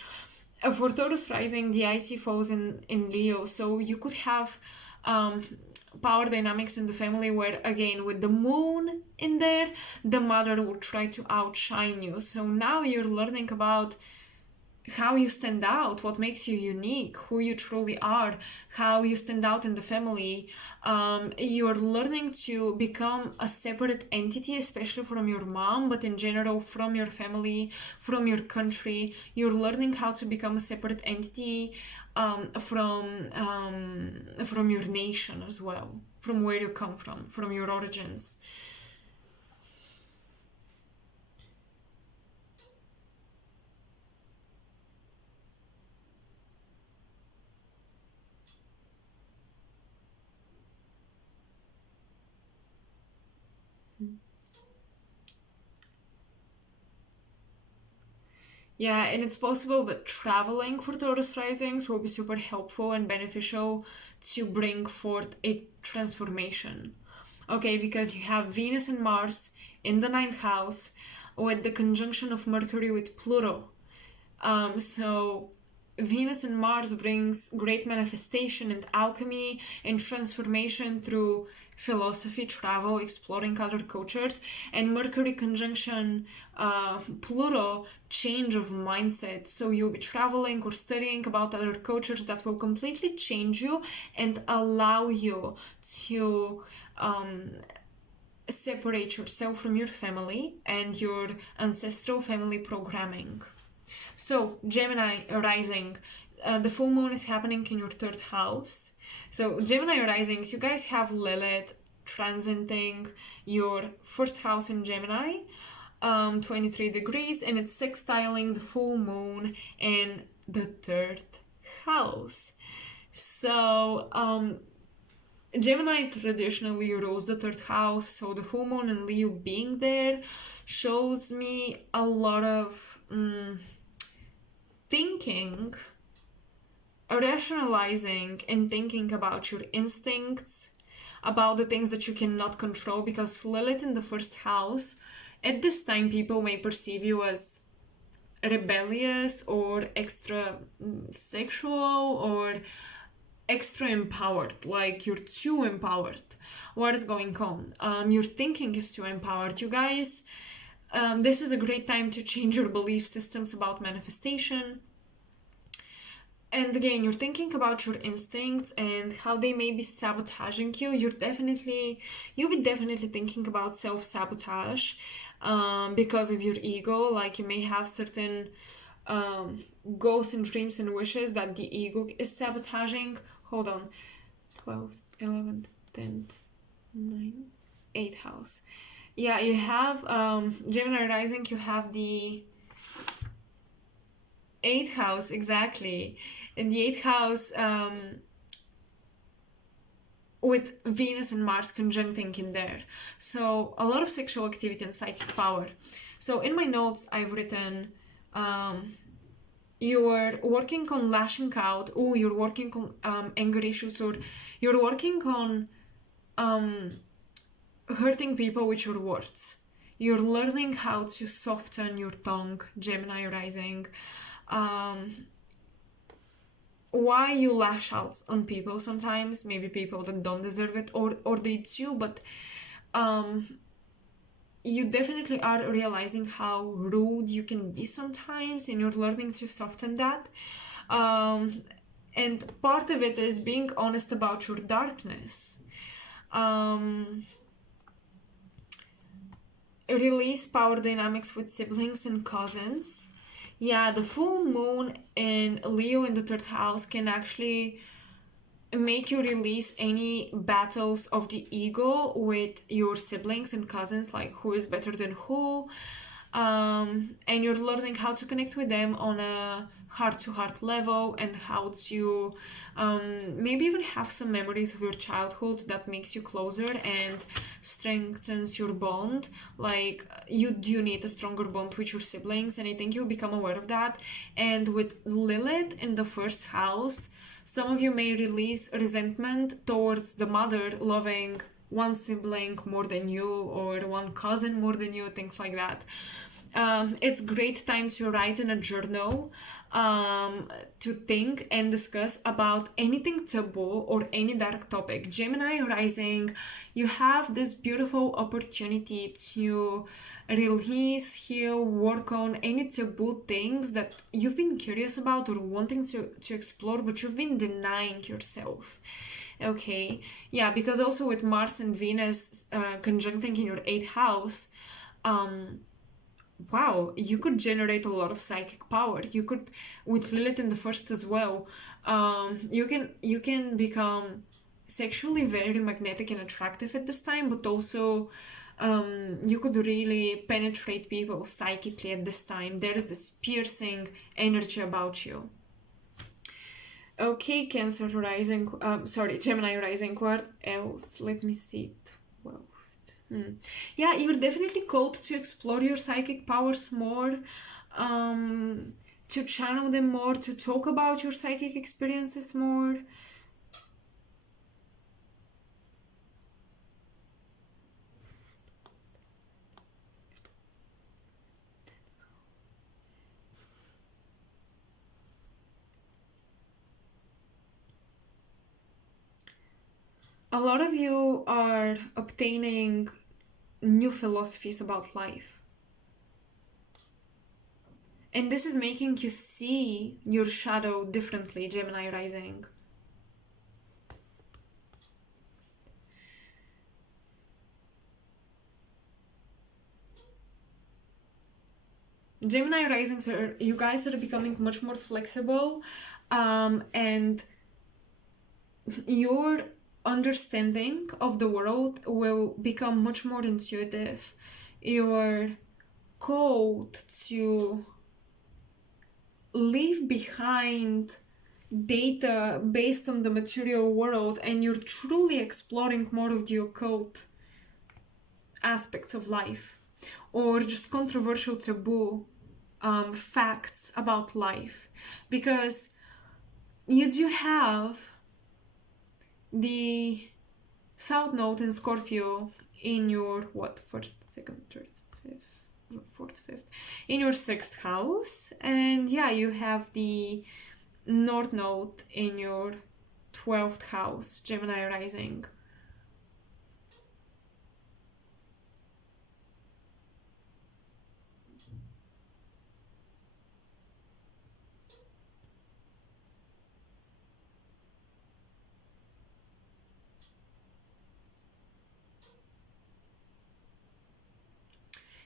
For Taurus rising, the IC falls in Leo, so you could have power dynamics in the family where, again, with the moon in there, the mother will try to outshine you. So now you're learning about how you stand out, what makes you unique, who you truly are, how you stand out in the family. You're learning to become a separate entity, especially from your mom, but in general from your family, from your country. You're learning how to become a separate entity from your nation as well, from where you come from your origins. Yeah, and it's possible that traveling for Taurus risings will be super helpful and beneficial to bring forth a transformation. Okay, because you have Venus and Mars in the ninth house with the conjunction of Mercury with Pluto. So Venus and Mars brings great manifestation and alchemy and transformation through philosophy, travel, exploring other cultures, and Mercury conjunction Pluto, change of mindset. So you'll be traveling or studying about other cultures that will completely change you and allow you to separate yourself from your family and your ancestral family programming. So, Gemini rising, the full moon is happening in your third house. So, Gemini risings, you guys have Lilith transiting your first house in Gemini, 23 degrees, and it's sextiling the full moon in the third house. So, Gemini traditionally rules the third house, so the full moon and Leo being there shows me a lot of thinking, rationalizing, and thinking about your instincts, about the things that you cannot control, because Lilith in the first house, at this time, people may perceive you as rebellious or extra sexual or extra empowered, like you're too empowered. What is going on? Your thinking is too empowered. You guys, this is a great time to change your belief systems about manifestation. And again, you're thinking about your instincts and how they may be sabotaging you. You'll be definitely thinking about self-sabotage because of your ego. Like you may have certain goals and dreams and wishes that the ego is sabotaging. Hold on. 12, 11, 10, 9, 8 house. Yeah, you have Gemini rising, you have the 8th house, exactly. In the 8th house, with Venus and Mars conjuncting in there. So a lot of sexual activity and psychic power. So in my notes, I've written, you're working on lashing out, you're working on anger issues, or you're working on hurting people with your words. You're learning how to soften your tongue, Gemini rising. Why you lash out on people sometimes, maybe people that don't deserve it, or they do, but you definitely are realizing how rude you can be sometimes, and you're learning to soften that. And part of it is being honest about your darkness. Release power dynamics with siblings and cousins. Yeah, the full moon in Leo in the third house can actually make you release any battles of the ego with your siblings and cousins, like who is better than who. And you're learning how to connect with them on a heart-to-heart level, and how to maybe even have some memories of your childhood that makes you closer and strengthens your bond. Like you do need a stronger bond with your siblings, and I think you'll become aware of that. And with Lilith in the first house, some of you may release resentment towards the mother loving one sibling more than you, or one cousin more than you, things like that. It's great time to write in a journal, to think and discuss about anything taboo or any dark topic. Gemini rising, you have this beautiful opportunity to release, heal, work on any taboo things that you've been curious about or wanting to explore, but you've been denying yourself. Okay, yeah, because also with Mars and Venus conjuncting in your 8th house, wow, you could generate a lot of psychic power. You could, with Lilith in the first as well, you can become sexually very magnetic and attractive at this time, but also you could really penetrate people psychically at this time. There is this piercing energy about you. Okay, Cancer rising, Gemini rising, what else? Let me see. 12. Yeah, you're definitely called to explore your psychic powers more, to channel them more, to talk about your psychic experiences more. A lot of you are obtaining new philosophies about life. And this is making you see your shadow differently, Gemini rising. Gemini risings you guys are becoming much more flexible, and your understanding of the world will become much more intuitive. You're called to leave behind data based on the material world, and you're truly exploring more of the occult aspects of life, or just controversial taboo facts about life, because you do have the South Node in Scorpio in your first, second, third, fifth, fourth, fifth, in your sixth house, and yeah, you have the North Node in your 12th house, Gemini rising.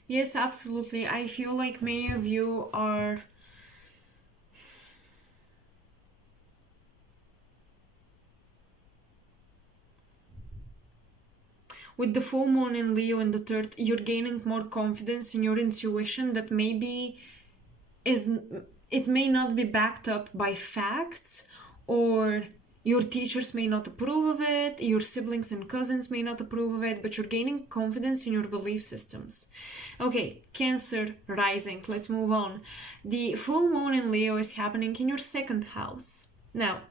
Yes, absolutely. I feel like many of you are with the full moon in Leo in the third, you're gaining more confidence in your intuition that maybe is it may not be backed up by facts, or your teachers may not approve of it, your siblings and cousins may not approve of it, but you're gaining confidence in your belief systems. Okay, Cancer rising, let's move on. The full moon in Leo is happening in your second house. Now,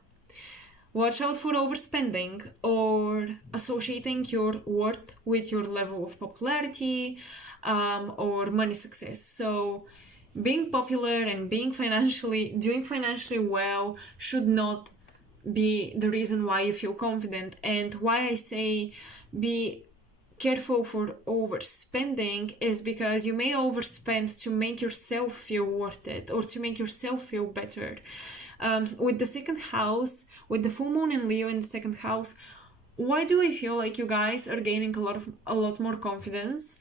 watch out for overspending or associating your worth with your level of popularity or money success. So, being popular and doing financially well should not be the reason why you feel confident. And why I say be careful for overspending is because you may overspend to make yourself feel worth it or to make yourself feel better. With the second house, with the full moon in Leo in the second house, why do I feel like you guys are gaining a lot more confidence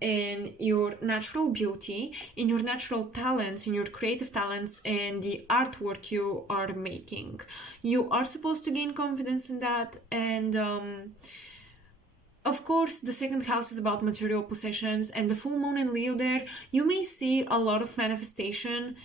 in your natural beauty, in your natural talents, in your creative talents, and the artwork you are making? You are supposed to gain confidence in that, and of course, the second house is about material possessions, and the full moon in Leo there, you may see a lot of manifestation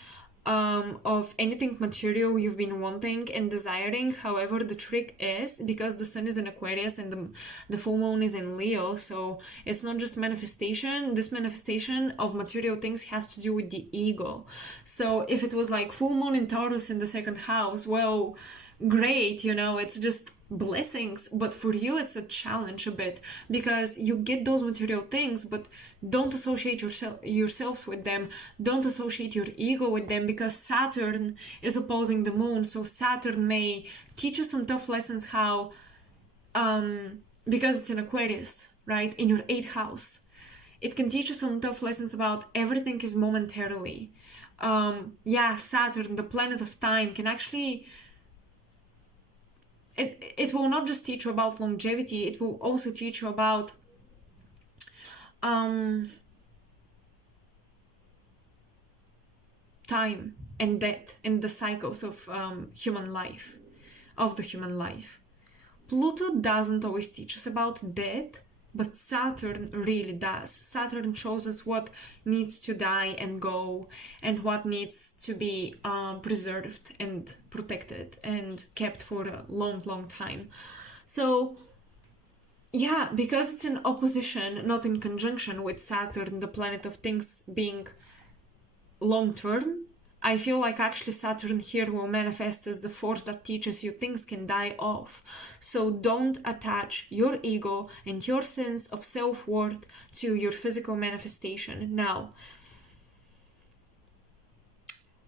of anything material you've been wanting and desiring. However, the trick is, because the sun is in Aquarius and the full moon is in Leo, so it's not just manifestation. This manifestation of material things has to do with the ego. So if it was like full moon in Taurus in the second house, well, great, it's just blessings. But for you, it's a challenge a bit, because you get those material things, but don't associate yourselves with them. Don't associate your ego with them, because Saturn is opposing the moon. So Saturn may teach you some tough lessons how, because it's in Aquarius, right, in your 8th house, it can teach you some tough lessons about everything is momentarily. Saturn, the planet of time, can actually, it will not just teach you about longevity, it will also teach you about time and death and the cycles of human life, of the human life. Pluto doesn't always teach us about death, but Saturn really does. Saturn shows us what needs to die and go, and what needs to be preserved and protected and kept for a long, long time. So, yeah, because it's in opposition, not in conjunction with Saturn, the planet of things being long term, I feel like actually Saturn here will manifest as the force that teaches you things can die off. So don't attach your ego and your sense of self-worth to your physical manifestation. Now,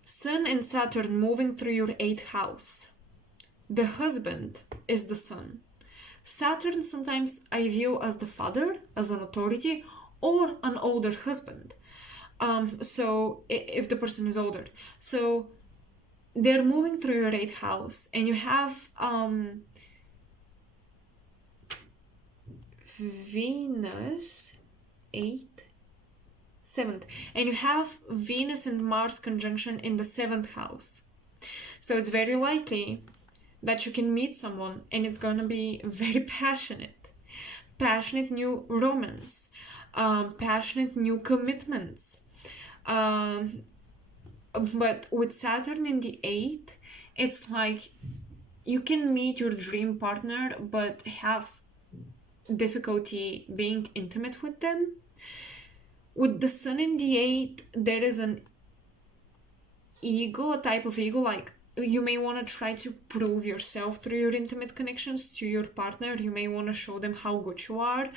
Sun and Saturn moving through your 8th house. The husband is the sun. Saturn sometimes I view as the father, as an authority, or an older husband. So if the person is older, so they're moving through your 8th house, and you have Venus 8th 7th, and you have Venus and Mars conjunction in the 7th house. So it's very likely that you can meet someone and it's gonna be very passionate new romance, passionate new commitments. But with Saturn in the 8th it's like you can meet your dream partner but have difficulty being intimate with them. With the sun in the 8th, there is an ego, a type of ego, like you may want to try to prove yourself through your intimate connections to your partner. You may want to show them how good you are.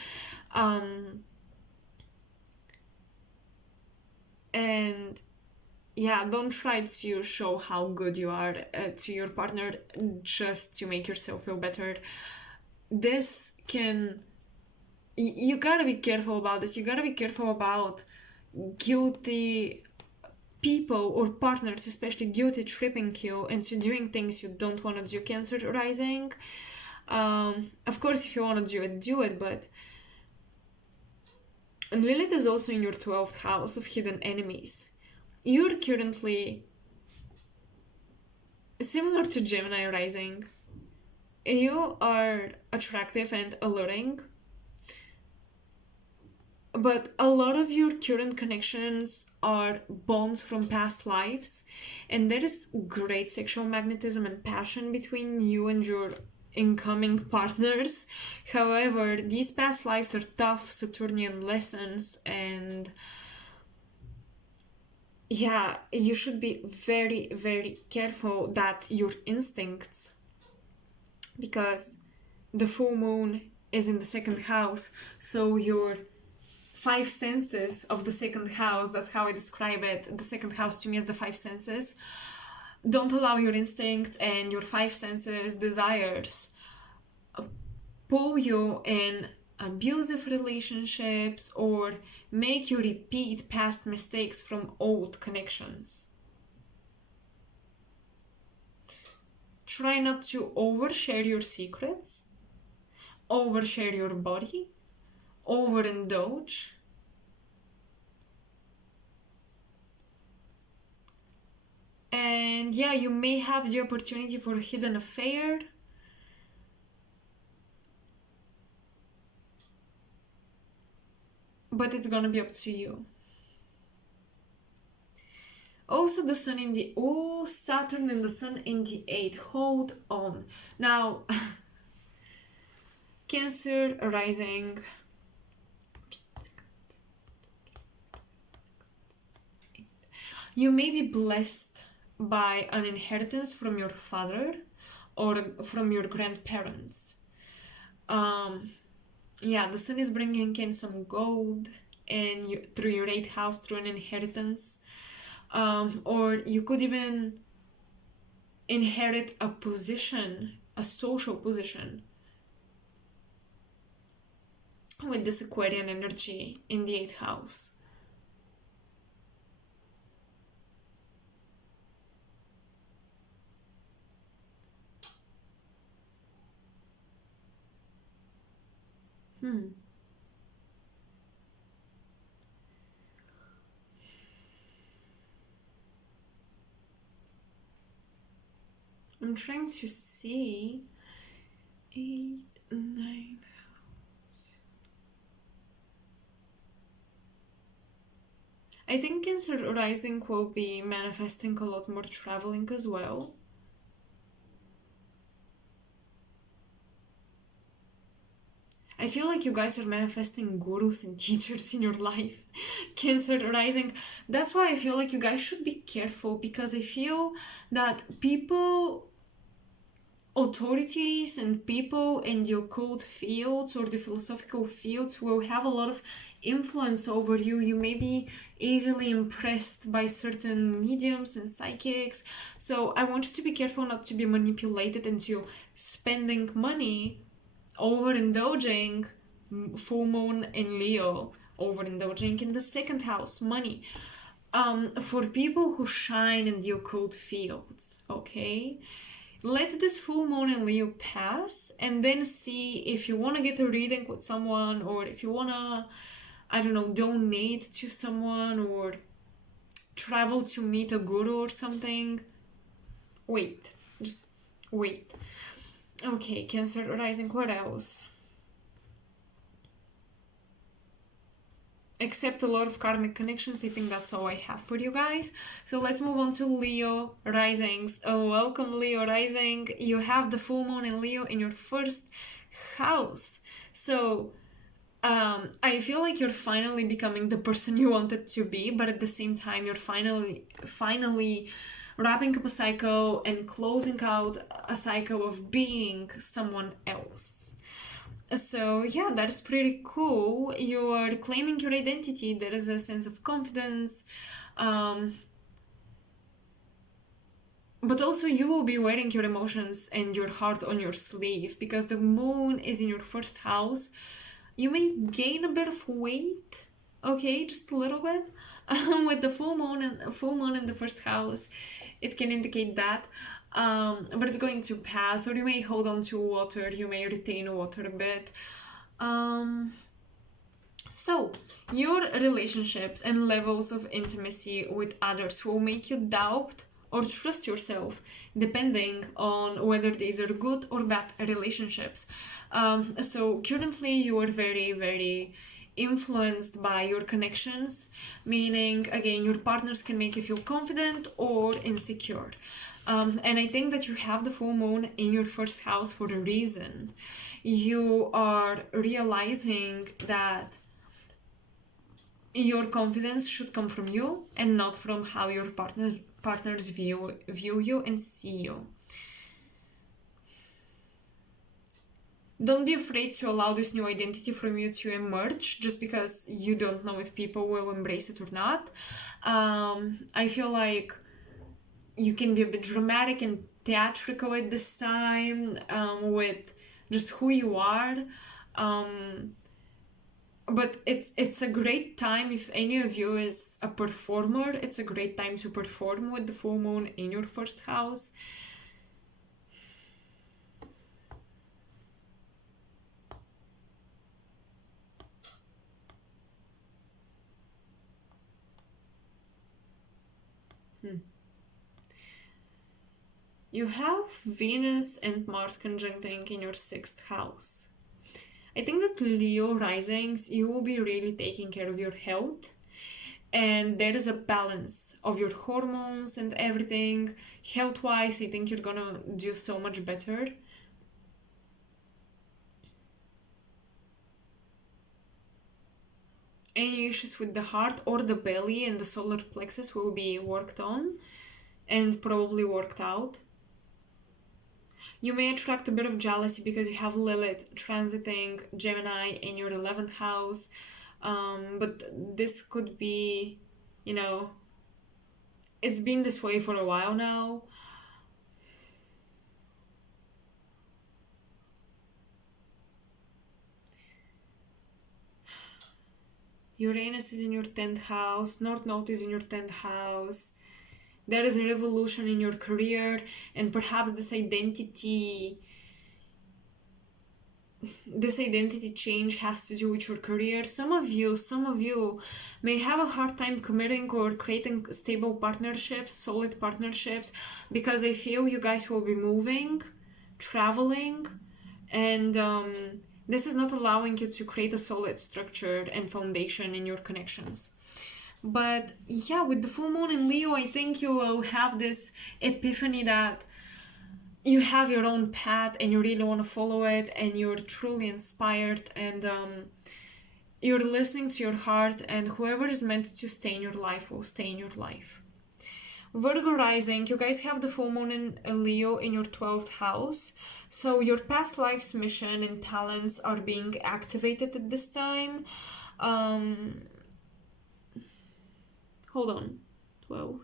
And yeah, don't try to show how good you are to your partner just to make yourself feel better. This can, you gotta be careful about this. You gotta be careful about guilty people or partners, especially guilty tripping you into doing things you don't want to do. Cancer rising. Of course, if you want to do it, but Lilith is also in your 12th house of hidden enemies. You're currently similar to Gemini rising. You are attractive and alluring, but a lot of your current connections are bonds from past lives, and there is great sexual magnetism and passion between you and your incoming partners. However, these past lives are tough Saturnian lessons, and yeah, you should be very, very careful that your instincts, because the full moon is in the 2nd house, so your 5 senses of the 2nd house, that's how I describe it. The 2nd house to me is the 5 senses. Don't allow your instincts and your 5 senses desires pull you in abusive relationships or make you repeat past mistakes from old connections. Try not to overshare your secrets, overshare your body, overindulge. And yeah, you may have the opportunity for a hidden affair. But it's gonna be up to you. Also, the sun in the... Oh, Saturn and the sun in the 8th. Hold on. Now, Cancer rising. You may be blessed by an inheritance from your father or from your grandparents. Yeah, the sun is bringing in some gold and you, through your 8th house, through an inheritance. Or you could even inherit a position, a social position, with this Aquarian energy in the 8th house. I'm trying to see 8, 9. I think Cancer rising will be manifesting a lot more traveling as well. I feel like you guys are manifesting gurus and teachers in your life. Cancer rising. That's why I feel like you guys should be careful, because I feel that people, authorities and people in the occult fields or the philosophical fields will have a lot of influence over you. You may be easily impressed by certain mediums and psychics. So I want you to be careful not to be manipulated into spending money, overindulging, full moon in Leo, overindulging in the 2nd house, money. For people who shine in the occult fields, okay? Let this full moon in Leo pass and then see if you want to get a reading with someone, or if you want to, I don't know, donate to someone or travel to meet a guru or something. Wait, just wait. Okay, Cancer rising, what else? accept a lot of karmic connections. I think that's all I have for you guys. So let's move on to Leo risings. Oh, welcome, Leo rising. You have the full moon in Leo in your first house. So I feel like you're finally becoming the person you wanted to be, but at the same time, you're finally wrapping up a cycle and closing out a cycle of being someone else. So yeah, that's pretty cool. You are claiming your identity. There is a sense of confidence. Um, but also you will be wearing your emotions and your heart on your sleeve because the moon is in your first house. You may gain a bit of weight, okay, just a little bit. With the full moon in the first house, it can indicate that. But it's going to pass, or you may hold on to water, you may retain water a bit. So, your relationships and levels of intimacy with others will make you doubt or trust yourself, depending on whether these are good or bad relationships. So, currently, you are very, very influenced by your connections, meaning, again, your partners can make you feel confident or insecure. And I think that you have the full moon in your first house for a reason. You are realizing that your confidence should come from you and not from how your partners view you and see you. Don't be afraid to allow this new identity from you to emerge just because you don't know if people will embrace it or not. I feel like you can be a bit dramatic and theatrical at this time, with just who you are. But it's a great time if any of you is a performer. It's a great time to perform with the full moon in your first house. You have Venus and Mars conjuncting in your sixth house. I think that Leo risings, you will be really taking care of your health, and there is a balance of your hormones and everything. Health wise, I think you're gonna do so much better. Any issues with the heart or the belly and the solar plexus will be worked on and probably worked out. You may attract a bit of jealousy because you have Lilith transiting Gemini in your 11th house. But this could be, you know, it's been this way for a while now. Uranus is in your 10th house, North Node is in your 10th house. There is a revolution in your career, and perhaps this identity change has to do with your career. Some of you may have a hard time committing or creating stable partnerships, solid partnerships, because I feel you guys will be moving, traveling, and this is not allowing you to create a solid structure and foundation in your connections. But yeah, with the full moon in Leo, I think you will have this epiphany that you have your own path and you really want to follow it, and you're truly inspired, and you're listening to your heart, and whoever is meant to stay in your life will stay in your life. Virgo rising, you guys have the full moon in Leo in your 12th house. So your past life's mission and talents are being activated at this time. Hold on. 12.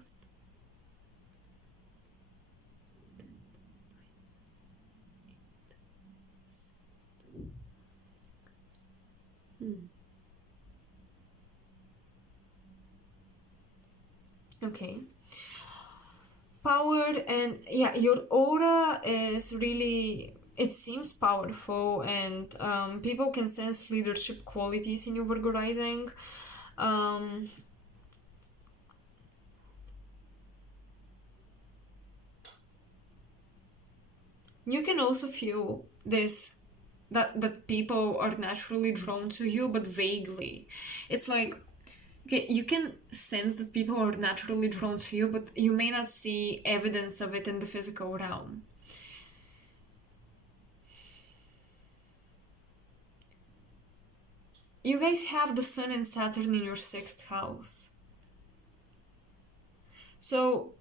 Okay. Power, and yeah, your aura is really, it seems powerful, and people can sense leadership qualities in your Virgo rising. Um, you can also feel this that people are naturally drawn to you, but vaguely. It's like, okay, you can sense that people are naturally drawn to you, but you may not see evidence of it in the physical realm. You guys have the Sun and Saturn in your sixth house. So,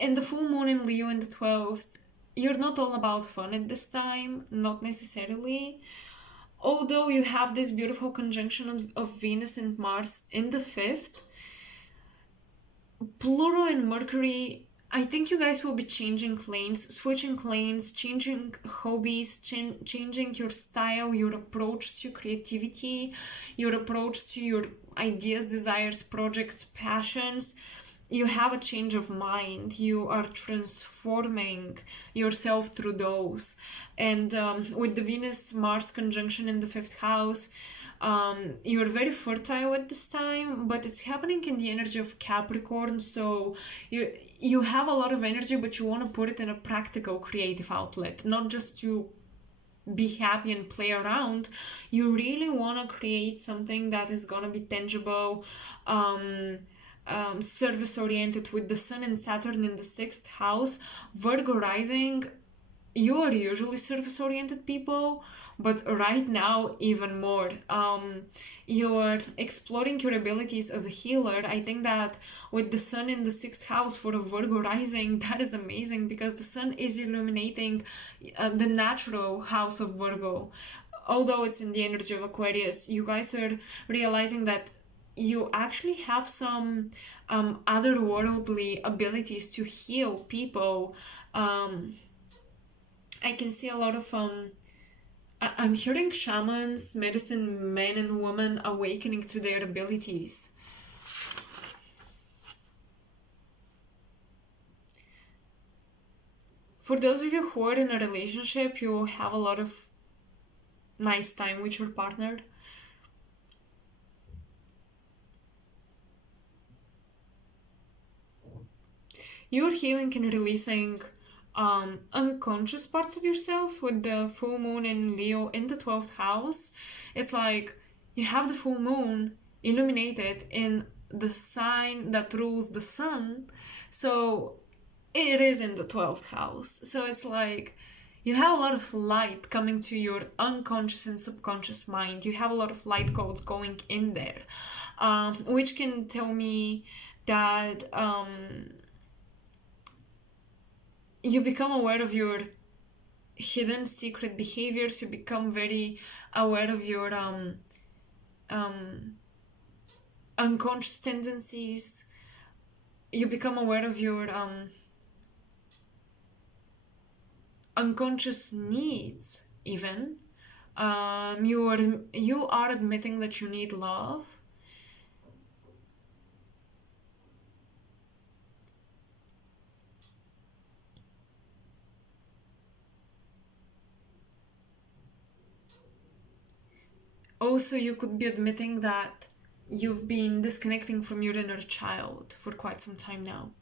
and the full moon in Leo in the 12th, you're not all about fun at this time, not necessarily. Although you have this beautiful conjunction of Venus and Mars in the 5th, Pluto and Mercury, I think you guys will be changing lanes, switching lanes, changing hobbies, changing your style, your approach to creativity, your approach to your ideas, desires, projects, passions. You have a change of mind. You are transforming yourself through those. And with the Venus Mars conjunction in the 5th house, you're very fertile at this time, but it's happening in the energy of Capricorn. So you have a lot of energy, but you want to put it in a practical creative outlet, not just to be happy and play around. You really want to create something that is going to be tangible, service oriented. With the Sun and Saturn in the 6th house, Virgo rising, you are usually service oriented people, but right now even more. You're exploring your abilities as a healer. I think that with the Sun in the 6th house for a Virgo rising, that is amazing, because the Sun is illuminating the natural house of Virgo. Although it's in the energy of Aquarius, you guys are realizing that you actually have some otherworldly abilities to heal people. I can see a lot of I'm hearing shamans, medicine men and women awakening to their abilities. For those of you who are in a relationship, you have a lot of nice time with your partner. You're healing and releasing unconscious parts of yourselves with the full moon in Leo in the 12th house. It's like you have the full moon illuminated in the sign that rules the sun, so it is in the 12th house. So it's like you have a lot of light coming to your unconscious and subconscious mind. You have a lot of light codes going in there, which can tell me that you become aware of your hidden secret behaviors. You become very aware of your unconscious tendencies. You become aware of your unconscious needs even. You are admitting that you need love. Also, you could be admitting that you've been disconnecting from your inner child for quite some time now.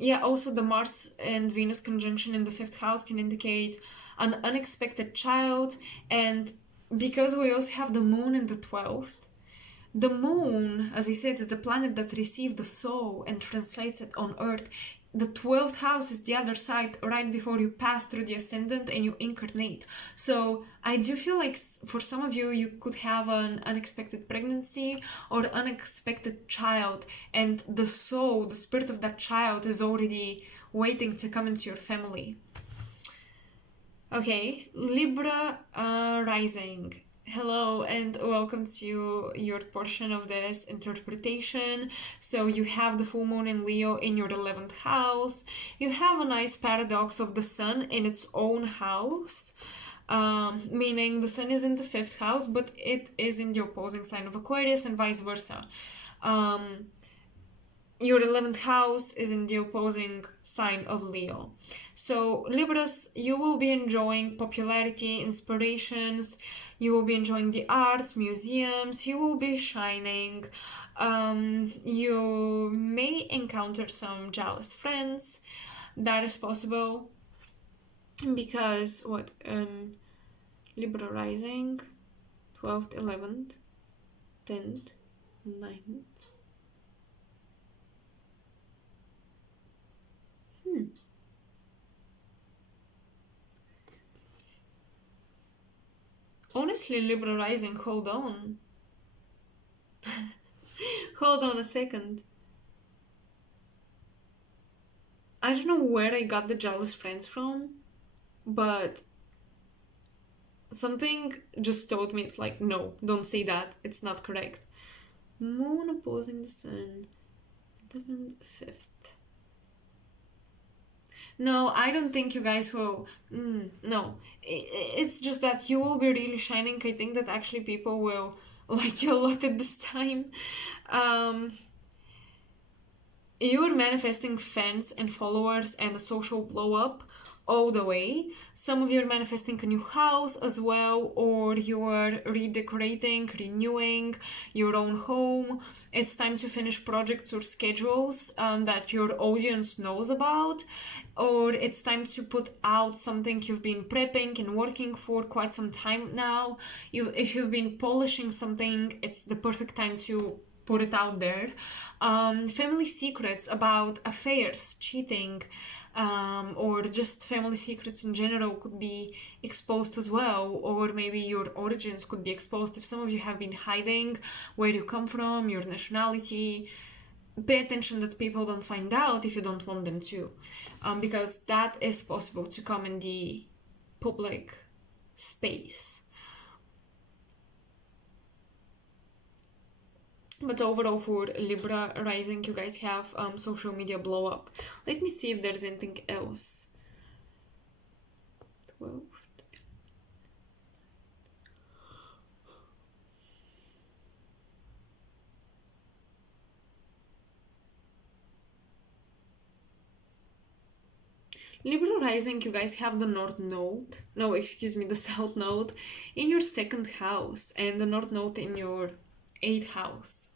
Yeah, also the Mars and Venus conjunction in the 5th house can indicate an unexpected child. And because we also have the moon in the 12th, the moon, as I said, is the planet that receives the soul and translates it on earth. The 12th house is the other side, right before you pass through the ascendant and you incarnate. So I do feel like for some of you, you could have an unexpected pregnancy or unexpected child, and the soul, the spirit of that child, is already waiting to come into your family. Okay, Libra rising. Hello and welcome to your portion of this interpretation. So you have the full moon in Leo in your 11th house. You have a nice paradox of the sun in its own house, meaning the sun is in the 5th house, but it is in the opposing sign of Aquarius and vice versa. Your 11th house is in the opposing sign of Leo. So Libras, you will be enjoying popularity, inspirations. You will be enjoying the arts, museums. You will be shining. You may encounter some jealous friends. That is possible. because what Libra rising 12th, 11th, 10th, 9th. Honestly, Libra rising, hold on. Hold on a second. I don't know where I got the jealous friends from, but something just told me it's like, no, don't say that. It's not correct. Moon opposing the sun, 11th, 5th. No, I don't think you guys will. No, it's just that you will be really shining. I think that actually people will like you a lot at this time. Um, you're manifesting fans and followers and a social blow up all the way. Some of you are manifesting a new house as well, or you're redecorating, renewing your own home. It's time to finish projects or schedules that your audience knows about, or it's time to put out something you've been prepping and working for quite some time now. If you've been polishing something, it's the perfect time to put it out there. Family secrets about affairs, cheating, or just family secrets in general could be exposed as well, or maybe your origins could be exposed. If some of you have been hiding where you come from, your nationality, pay attention that people don't find out if you don't want them to, because that is possible to come in the public space. But overall, for Libra rising, you guys have social media blow up. Let me see if there's anything else. 12. Libra rising, you guys have the North Node. No, excuse me, the South Node in your second house and the North Node in your 8th house.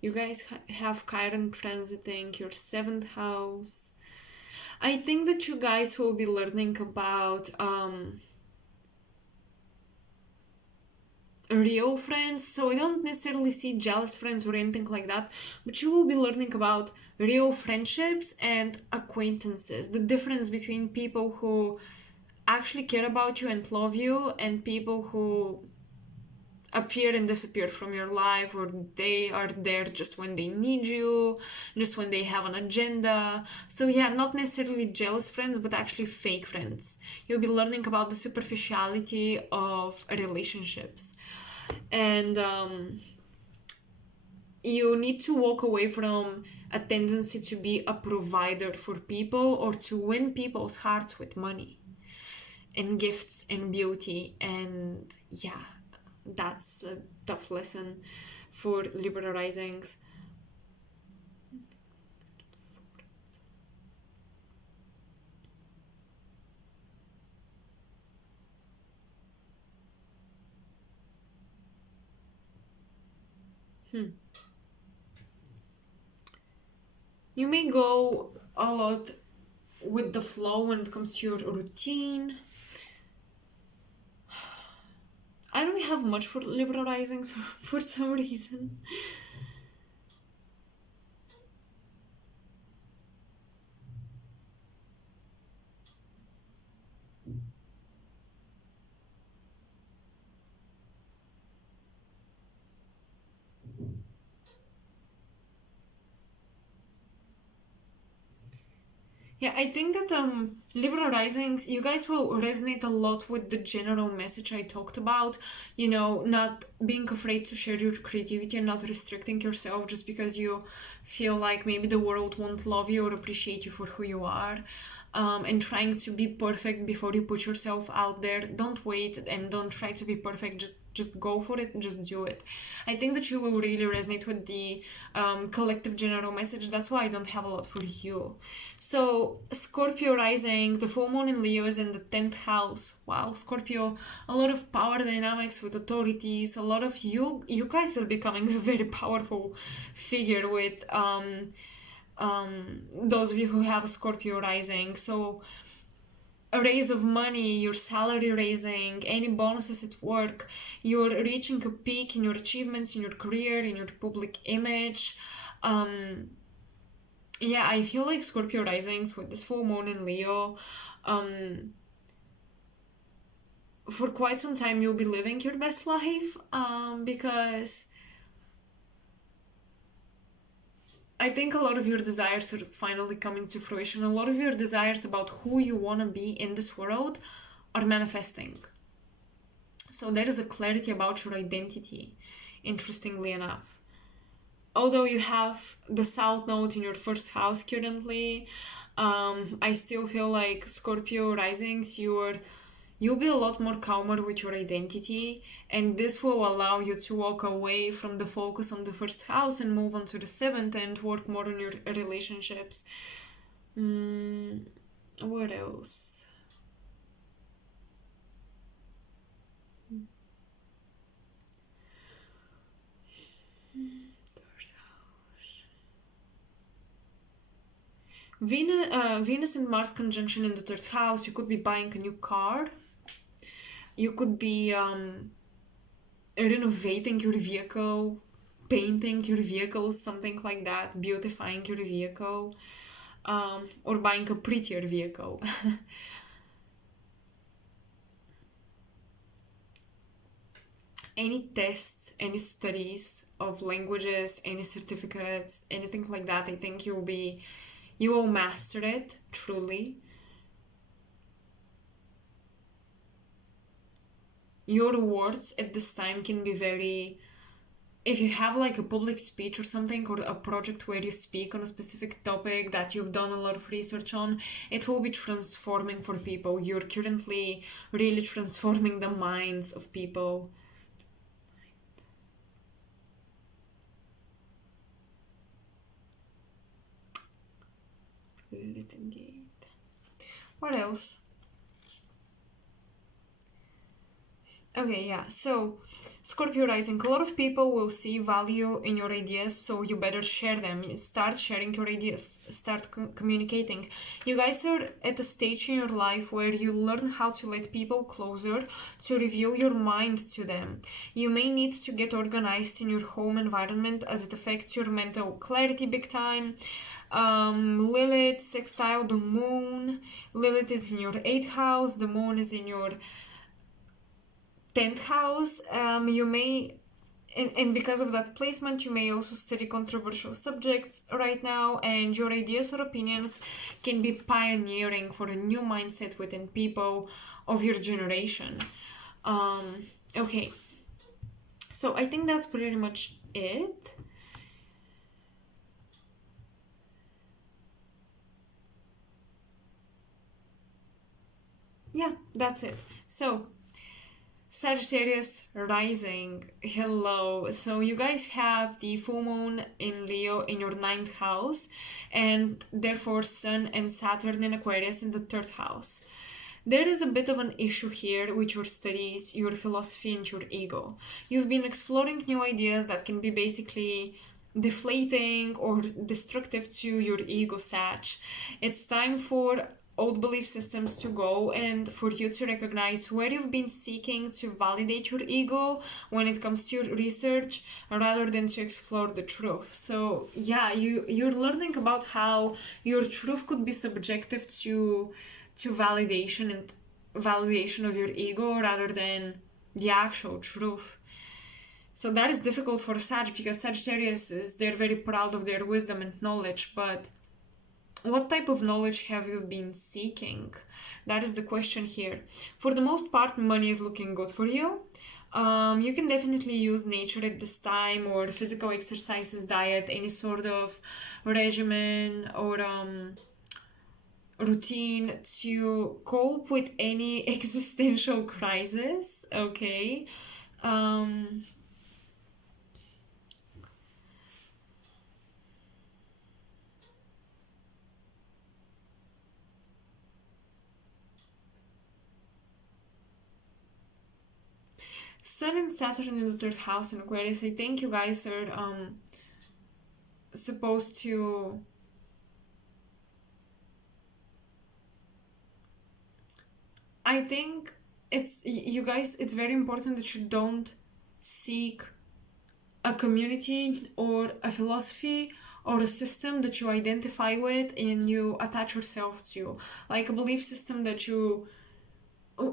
You guys have Chiron transiting your 7th house. I think that you guys will be learning about real friends. So I don't necessarily see jealous friends or anything like that, but you will be learning about real friendships and acquaintances. The difference between people who actually care about you and love you and people who appear and disappear from your life, or they are there just when they need you, just when they have an agenda. So yeah, not necessarily jealous friends, but actually fake friends. You'll be learning about the superficiality of relationships, and you need to walk away from a tendency to be a provider for people or to win people's hearts with money and gifts and beauty. And yeah, that's a tough lesson for Libra risings. You may go a lot with the flow when it comes to your routine. I don't have much for Libra rising for some reason. Yeah, I think that Libra risings, you guys will resonate a lot with the general message I talked about. You know, not being afraid to share your creativity and not restricting yourself just because you feel like maybe the world won't love you or appreciate you for who you are. And trying to be perfect before you put yourself out there. Don't wait and don't try to be perfect. Just just go for it and just do it. I think that you will really resonate with the collective general message. That's why I don't have a lot for you. So Scorpio rising, the full moon in Leo is in the 10th house. Wow, Scorpio, a lot of power dynamics with authorities. A lot of you guys are becoming a very powerful figure with those of you who have a Scorpio rising. So a raise of money, your salary raising, any bonuses at work, you're reaching a peak in your achievements, in your career, in your public image. Yeah, I feel like Scorpio risings with this full moon in Leo, for quite some time you'll be living your best life, because I think a lot of your desires are finally coming to fruition. A lot of your desires about who you want to be in this world are manifesting. So there is a clarity about your identity, interestingly enough. Although you have the South Node in your first house currently, I still feel like Scorpio risings, you'll be a lot more calmer with your identity, and this will allow you to walk away from the focus on the first house and move on to the seventh and work more on your relationships. What else? Venus and Mars conjunction in the third house. You could be buying a new car. You could be renovating your vehicle, painting your vehicle, something like that, beautifying your vehicle, or buying a prettier vehicle. Any tests, any studies of languages, any certificates, anything like that, I think you will master it truly. Your words at this time can be very, if you have like a public speech or something, or a project where you speak on a specific topic that you've done a lot of research on, it will be transforming for people. You're currently really transforming the minds of people. Litigate. What else? Okay, yeah, so Scorpio rising, a lot of people will see value in your ideas, so you better share them. You start sharing your ideas, start communicating. You guys are at a stage in your life where you learn how to let people closer, to reveal your mind to them. You may need to get organized in your home environment as it affects your mental clarity big time. Lilith sextile the moon. Lilith is in your 8th house, the moon is in your 10th house. You may, and because of that placement, you may also study controversial subjects right now, and your ideas or opinions can be pioneering for a new mindset within people of your generation. Okay, so I think that's pretty much it. Yeah, that's it. So Sagittarius rising, hello. So you guys have the full moon in Leo in your 9th house, and therefore Sun and Saturn in Aquarius in the 3rd house. There is a bit of an issue here with your studies, your philosophy, and your ego. You've been exploring new ideas that can be basically deflating or destructive to your ego, Sag. It's time for old belief systems to go, and for you to recognize where you've been seeking to validate your ego when it comes to your research, rather than to explore the truth. So yeah, you're learning about how your truth could be subjective to validation and validation of your ego rather than the actual truth. So that is difficult for Sag, because Sagittarius, they're very proud of their wisdom and knowledge, but what type of knowledge have you been seeking? That is the question here. For the most part, money is looking good for you. You can definitely use nature at this time, or physical exercises, diet, any sort of regimen or routine to cope with any existential crisis, okay? Um, Sun and Saturn in the third house in Aquarius. I think you guys are supposed to. I think it's you guys. It's very important that you don't seek a community or a philosophy or a system that you identify with and you attach yourself to, like a belief system that you,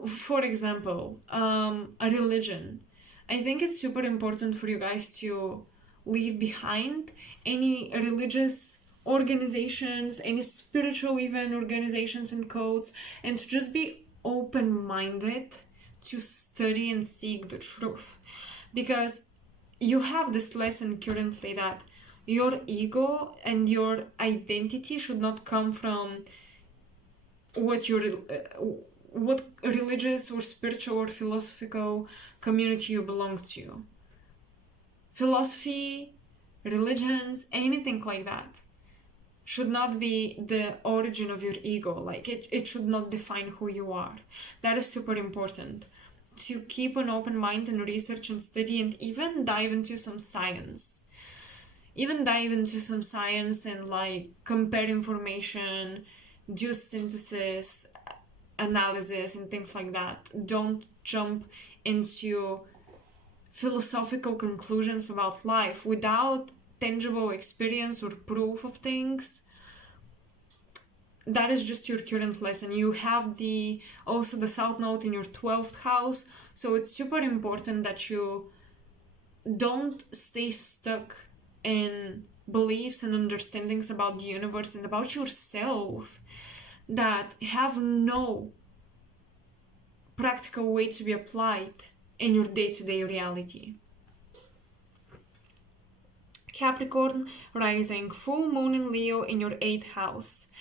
for example, a religion. I think it's super important for you guys to leave behind any religious organizations, any spiritual even organizations and codes, and to just be open-minded to study and seek the truth. Because you have this lesson currently that your ego and your identity should not come from what religious or spiritual or philosophical community you belong to. Philosophy, religions, anything like that should not be the origin of your ego. Like it should not define who you are. That is super important. To keep an open mind and research and study and even dive into some science. Even dive into some science and like compare information, do synthesis, analysis and things like that. Don't jump into philosophical conclusions about life without tangible experience or proof of things. That is just your current lesson. You have the also the South Node in your 12th house, so it's super important that you don't stay stuck in beliefs and understandings about the universe and about yourself that have no practical way to be applied in your day-to-day reality. Capricorn rising, full moon in Leo in your 8th house.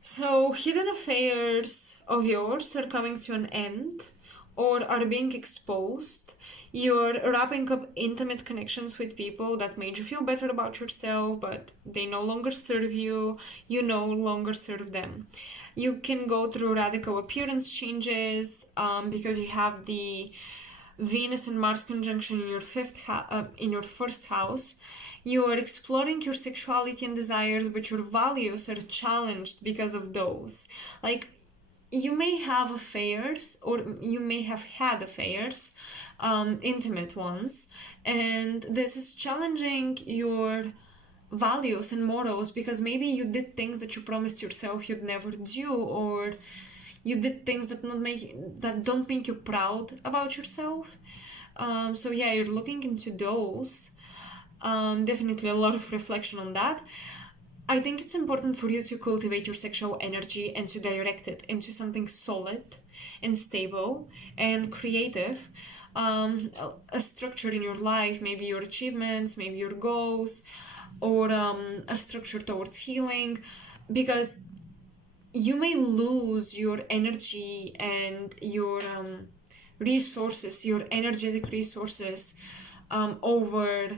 So hidden affairs of yours are coming to an end or are being exposed. You're wrapping up intimate connections with people that made you feel better about yourself, but they no longer serve you. You no longer serve them. You can go through radical appearance changes because you have the Venus and Mars conjunction in your in your first house. You are exploring your sexuality and desires, but your values are challenged because of those. Like, you may have affairs, or you may have had affairs, intimate ones, and this is challenging your values and morals because maybe you did things that you promised yourself you'd never do, or you did things that don't make you proud about yourself. So yeah, you're looking into those. Definitely a lot of reflection on that. I think it's important for you to cultivate your sexual energy and to direct it into something solid and stable and creative. A structure in your life, maybe your achievements, maybe your goals, or a structure towards healing, because you may lose your energy and your resources, your energetic resources, over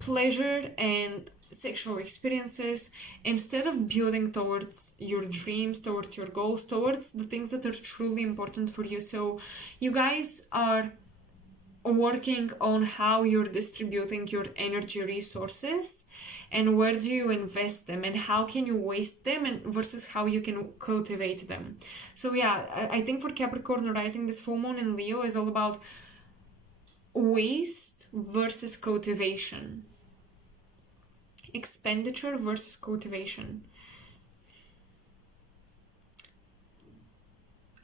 pleasure and sexual experiences instead of building towards your dreams, towards your goals, towards the things that are truly important for you. So you guys are working on how you're distributing your energy resources and where do you invest them and how can you waste them and versus how you can cultivate them. So yeah, I think for Capricorn rising, this full moon in Leo is all about waste versus cultivation, expenditure versus cultivation.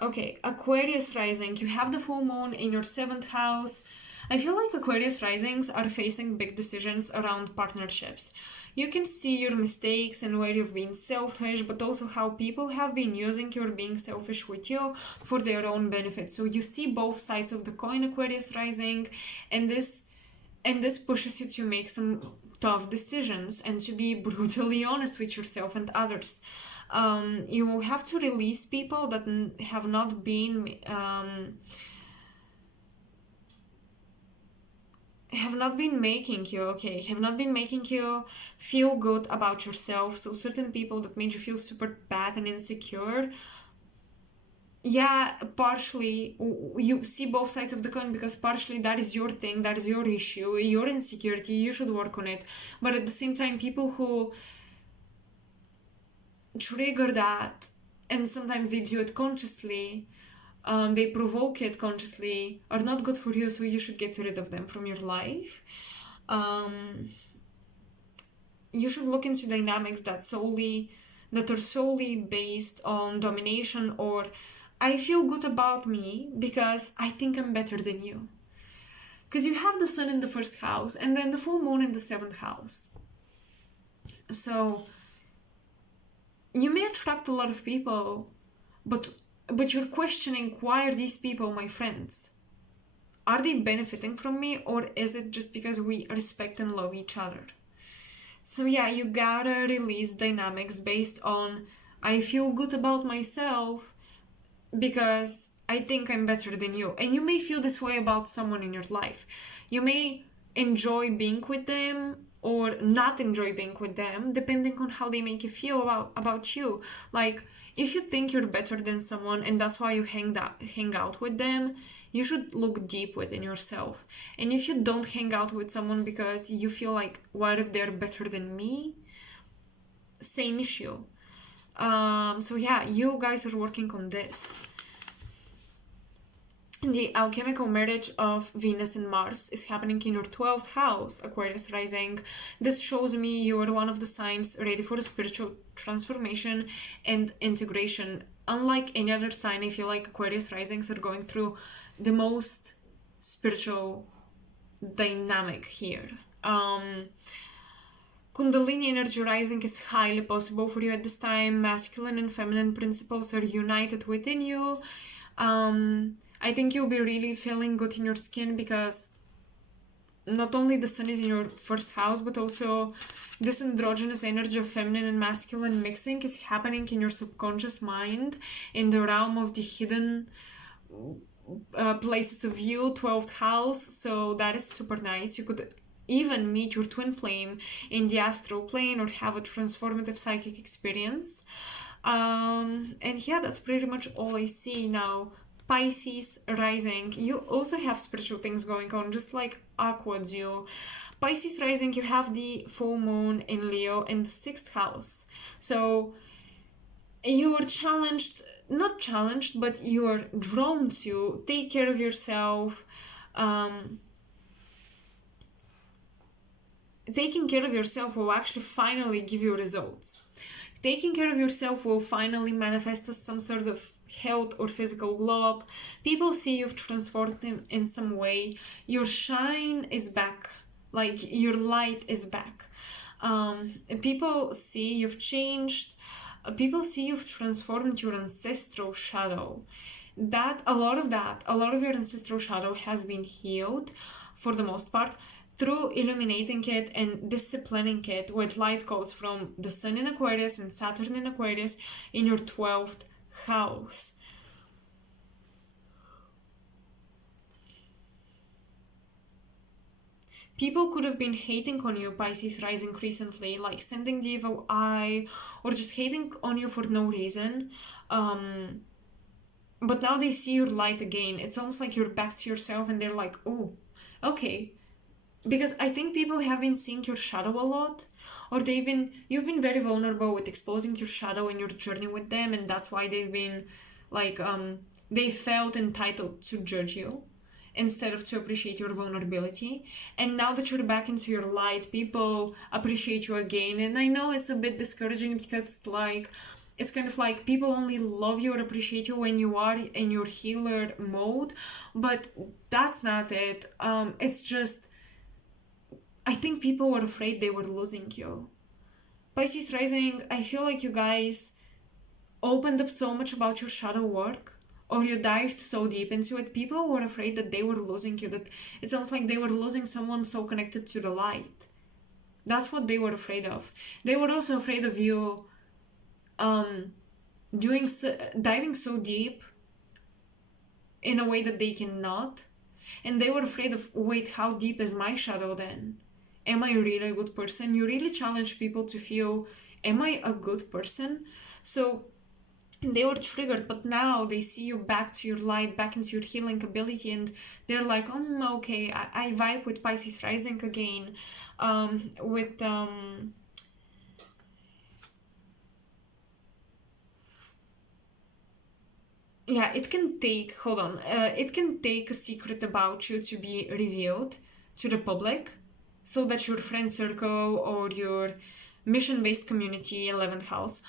Okay, Aquarius rising, you have the full moon in your 7th house. I feel like Aquarius risings are facing big decisions around partnerships. You can see your mistakes and where you've been selfish, but also how people have been using your being selfish with you for their own benefit. So you see both sides of the coin, Aquarius rising, and this pushes you to make some tough decisions and to be brutally honest with yourself and others. You will have to release people that have not been have not been making you, okay, have not been making you feel good about yourself. So certain people that made you feel super bad and insecure, yeah, partially you see both sides of the coin, because partially that is your thing, that is your issue, your insecurity, you should work on it. But at the same time, people who trigger that, and sometimes they do it consciously, they provoke it consciously, are not good for you, so you should get rid of them from your life. You should look into dynamics that are solely based on domination, or I feel good about me because I think I'm better than you. Because you have the sun in the first house and then the full moon in the seventh house. So you may attract a lot of people, but you're questioning, why are these people my friends? Are they benefiting from me, or is it just because we respect and love each other? So yeah, you gotta release dynamics based on, I feel good about myself because I think I'm better than you. And you may feel this way about someone in your life. You may enjoy being with them or not enjoy being with them, depending on how they make you feel about you. Like, if you think you're better than someone and that's why you hang out with them, you should look deep within yourself. And if you don't hang out with someone because you feel like, what if they're better than me? Same issue. So yeah, you guys are working on this. The alchemical marriage of Venus and Mars is happening in your 12th house, Aquarius rising. This shows me you are one of the signs ready for a spiritual transformation and integration. Unlike any other sign, I feel like Aquarius risings are going through the most spiritual dynamic here. Kundalini energy rising is highly possible for you at this time. Masculine and feminine principles are united within you. I think you'll be really feeling good in your skin because not only the sun is in your first house, but also this androgynous energy of feminine and masculine mixing is happening in your subconscious mind, in the realm of the hidden places of you, 12th house. So that is super nice. You could even meet your twin flame in the astral plane or have a transformative psychic experience. And yeah, that's pretty much all I see now. Pisces rising, you also have spiritual things going on, just like Aqua do. Pisces rising, you have the full moon in Leo in the 6th house. So you are not challenged, but you are drawn to take care of yourself. Taking care of yourself will actually finally give you results. Taking care of yourself will finally manifest as some sort of health or physical glow up. People see you've transformed in some way. Your shine is back. Like, your light is back. People see you've changed. People see you've transformed your ancestral shadow. A lot of your ancestral shadow has been healed for the most part, through illuminating it and disciplining it with light codes from the Sun in Aquarius and Saturn in Aquarius in your 12th house. People could have been hating on you, Pisces rising, recently, like sending the evil eye or just hating on you for no reason. But now they see your light again. It's almost like you're back to yourself and they're like, oh, okay. Because I think people have been seeing your shadow a lot, or you've been very vulnerable with exposing your shadow in your journey with them, and that's why they've been like, they felt entitled to judge you instead of to appreciate your vulnerability. And now that you're back into your light, people appreciate you again. And I know it's a bit discouraging because it's kind of like people only love you or appreciate you when you are in your healer mode, but that's not it. It's just, I think people were afraid they were losing you. Pisces rising, I feel like you guys opened up so much about your shadow work, or you dived so deep into it. People were afraid that they were losing you, that it's almost like they were losing someone so connected to the light. That's what they were afraid of. They were also afraid of you diving so deep in a way that they cannot. And they were afraid of, wait, how deep is my shadow then? Am I really a good person? You really challenge people to feel, am I a good person? So they were triggered, but now they see you back to your light, back into your healing ability, and they're like, okay, I vibe with Pisces rising again. Yeah, it can take, hold on, it can take a secret about you to be revealed to the public so that your friend circle or your mission-based community, 11th house,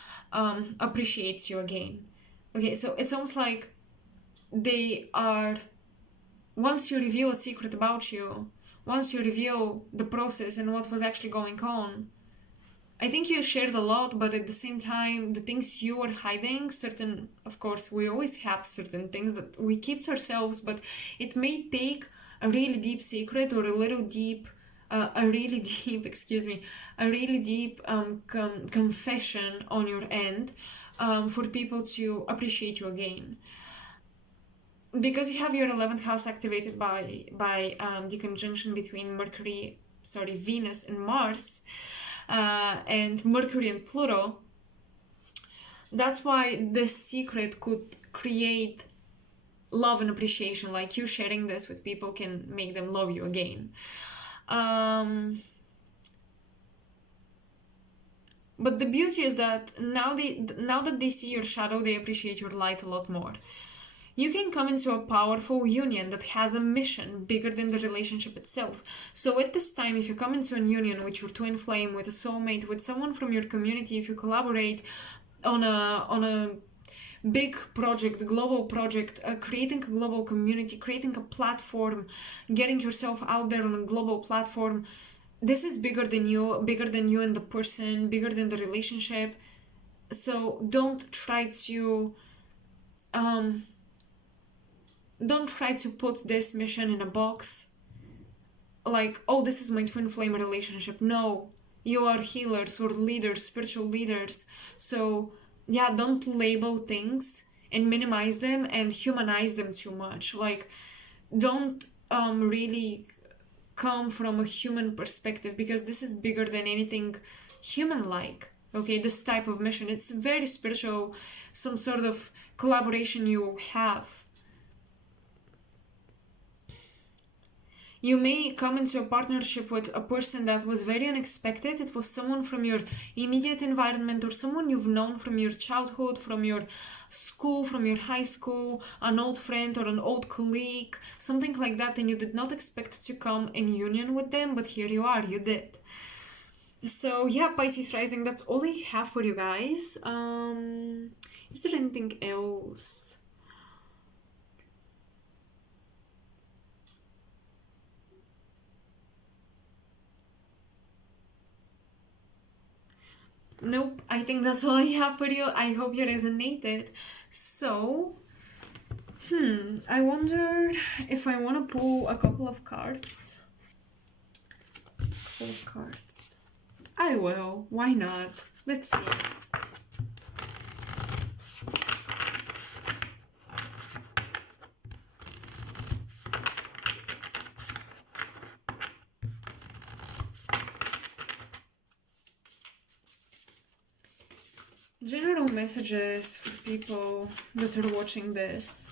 appreciates you again. Okay, so it's almost like they are, once you reveal a secret about you, once you reveal the process and what was actually going on, I think you shared a lot, but at the same time, the things you were hiding, certain, of course, we always have certain things that we keep to ourselves, but it may take a really deep secret or a little deep, a really deep, excuse me, a really deep confession on your end for people to appreciate you again. Because you have your 11th house activated by the conjunction between Venus and Mars, and Mercury and Pluto, that's why this secret could create love and appreciation. Like, you sharing this with people can make them love you again. But the beauty is that now that they see your shadow, they appreciate your light a lot more. You can come into a powerful union that has a mission bigger than the relationship itself. So at this time, if you come into a union with your twin flame, with a soulmate, with someone from your community, if you collaborate on a big project, global project, creating a global community, creating a platform, getting yourself out there on a global platform, this is bigger than you and the person, bigger than the relationship. So don't try to put this mission in a box, like, oh, this is my twin flame relationship. No, you are healers or leaders, spiritual leaders. So yeah, don't label things and minimize them and humanize them too much. Like, don't really come from a human perspective, because this is bigger than anything human-like. Okay, this type of mission, it's very spiritual, some sort of collaboration you have. You may come into a partnership with a person that was very unexpected. It was someone from your immediate environment, or someone you've known from your childhood, from your school, from your high school, an old friend or an old colleague, something like that, and you did not expect to come in union with them, but here you are, you did. So yeah, Pisces rising, that's all I have for you guys. Is there anything else? Nope, I think that's all I have for you. I hope you resonated. So, I wonder if I want to pull a couple of cards. I will. Why not? Let's see. General messages for people that are watching this.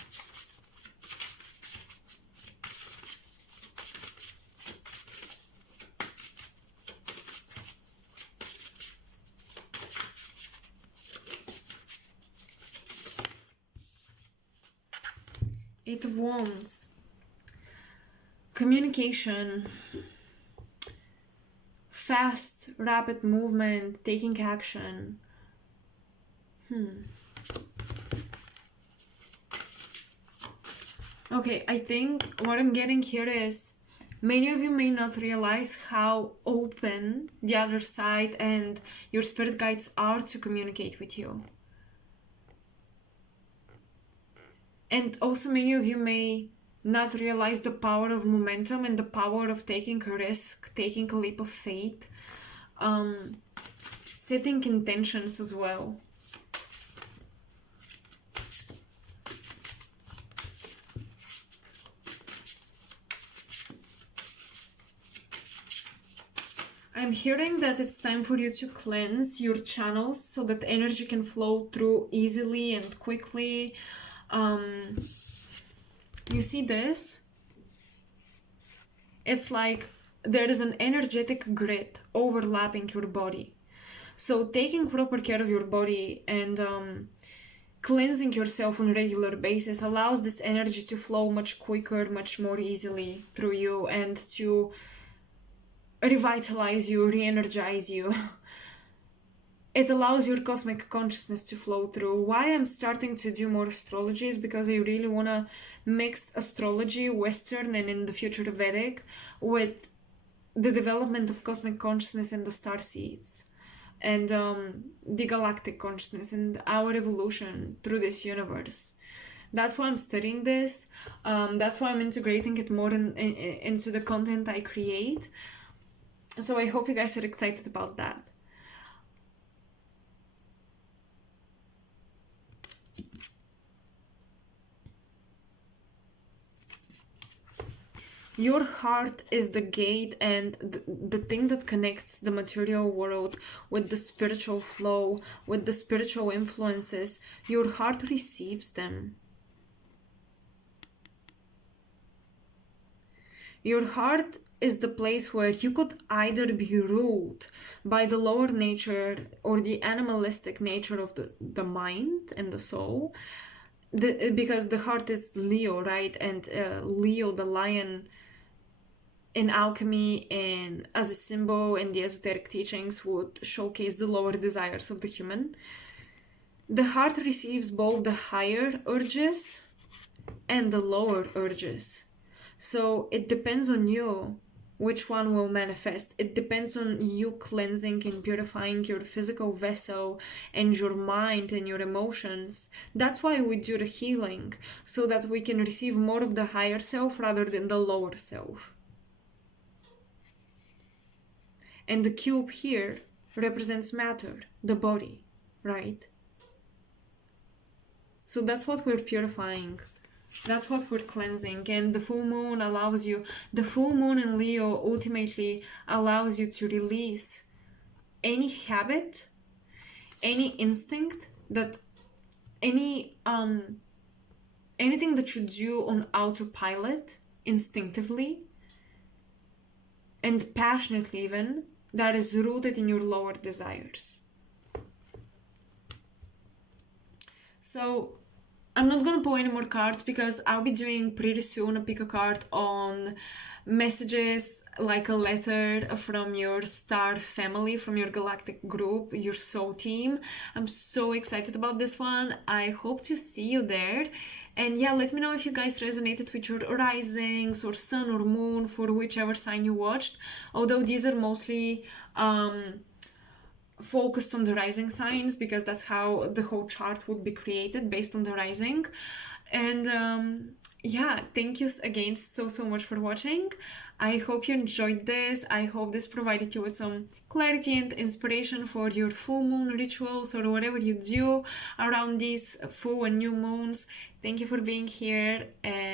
Eight of Wands. Communication. Fast, rapid movement, taking action. Okay, I think what I'm getting here is many of you may not realize how open the other side and your spirit guides are to communicate with you. And also many of you may not realize the power of momentum and the power of taking a risk, taking a leap of faith, setting intentions as well. I'm hearing that it's time for you to cleanse your channels so that energy can flow through easily and quickly. You see this? It's like there is an energetic grid overlapping your body. So taking proper care of your body and cleansing yourself on a regular basis allows this energy to flow much quicker, much more easily through you, and to revitalize you, re-energize you. It allows your cosmic consciousness to flow through. Why I'm starting to do more astrology is because I really want to mix astrology, Western and in the future Vedic, with the development of cosmic consciousness and the star seeds, and the galactic consciousness and our evolution through this universe. That's why I'm studying this. That's why I'm integrating it more into the content I create. So I hope you guys are excited about that. Your heart is the gate and the thing that connects the material world with the spiritual flow, with the spiritual influences. Your heart receives them. Your heart is the place where you could either be ruled by the lower nature or the animalistic nature of the mind and the soul. Because the heart is Leo, right? And Leo, the lion, in alchemy and as a symbol in the esoteric teachings, would showcase the lower desires of the human. The heart receives both the higher urges and the lower urges. So it depends on you which one will manifest. It depends on you cleansing and purifying your physical vessel and your mind and your emotions. That's why we do the healing, so that we can receive more of the higher self rather than the lower self. And the cube here represents matter, the body, right? So that's what we're purifying. That's what we're cleansing. And the full moon allows you, the full moon in Leo ultimately allows you to release any habit, any instinct, that anything that you do on autopilot instinctively and passionately even, that is rooted in your lower desires. So I'm not gonna pull any more cards because I'll be doing pretty soon a pick a card on messages, like a letter from your star family, from your galactic group, your soul team. I'm so excited about this one. I hope to see you there. And yeah, let me know if you guys resonated with your risings or sun or moon for whichever sign you watched. Although these are mostly focused on the rising signs, because that's how the whole chart would be created, based on the rising. And yeah, thank you again so much for watching. I hope you enjoyed this. I hope this provided you with some clarity and inspiration for your full moon rituals or whatever you do around these full and new moons. Thank you for being here, and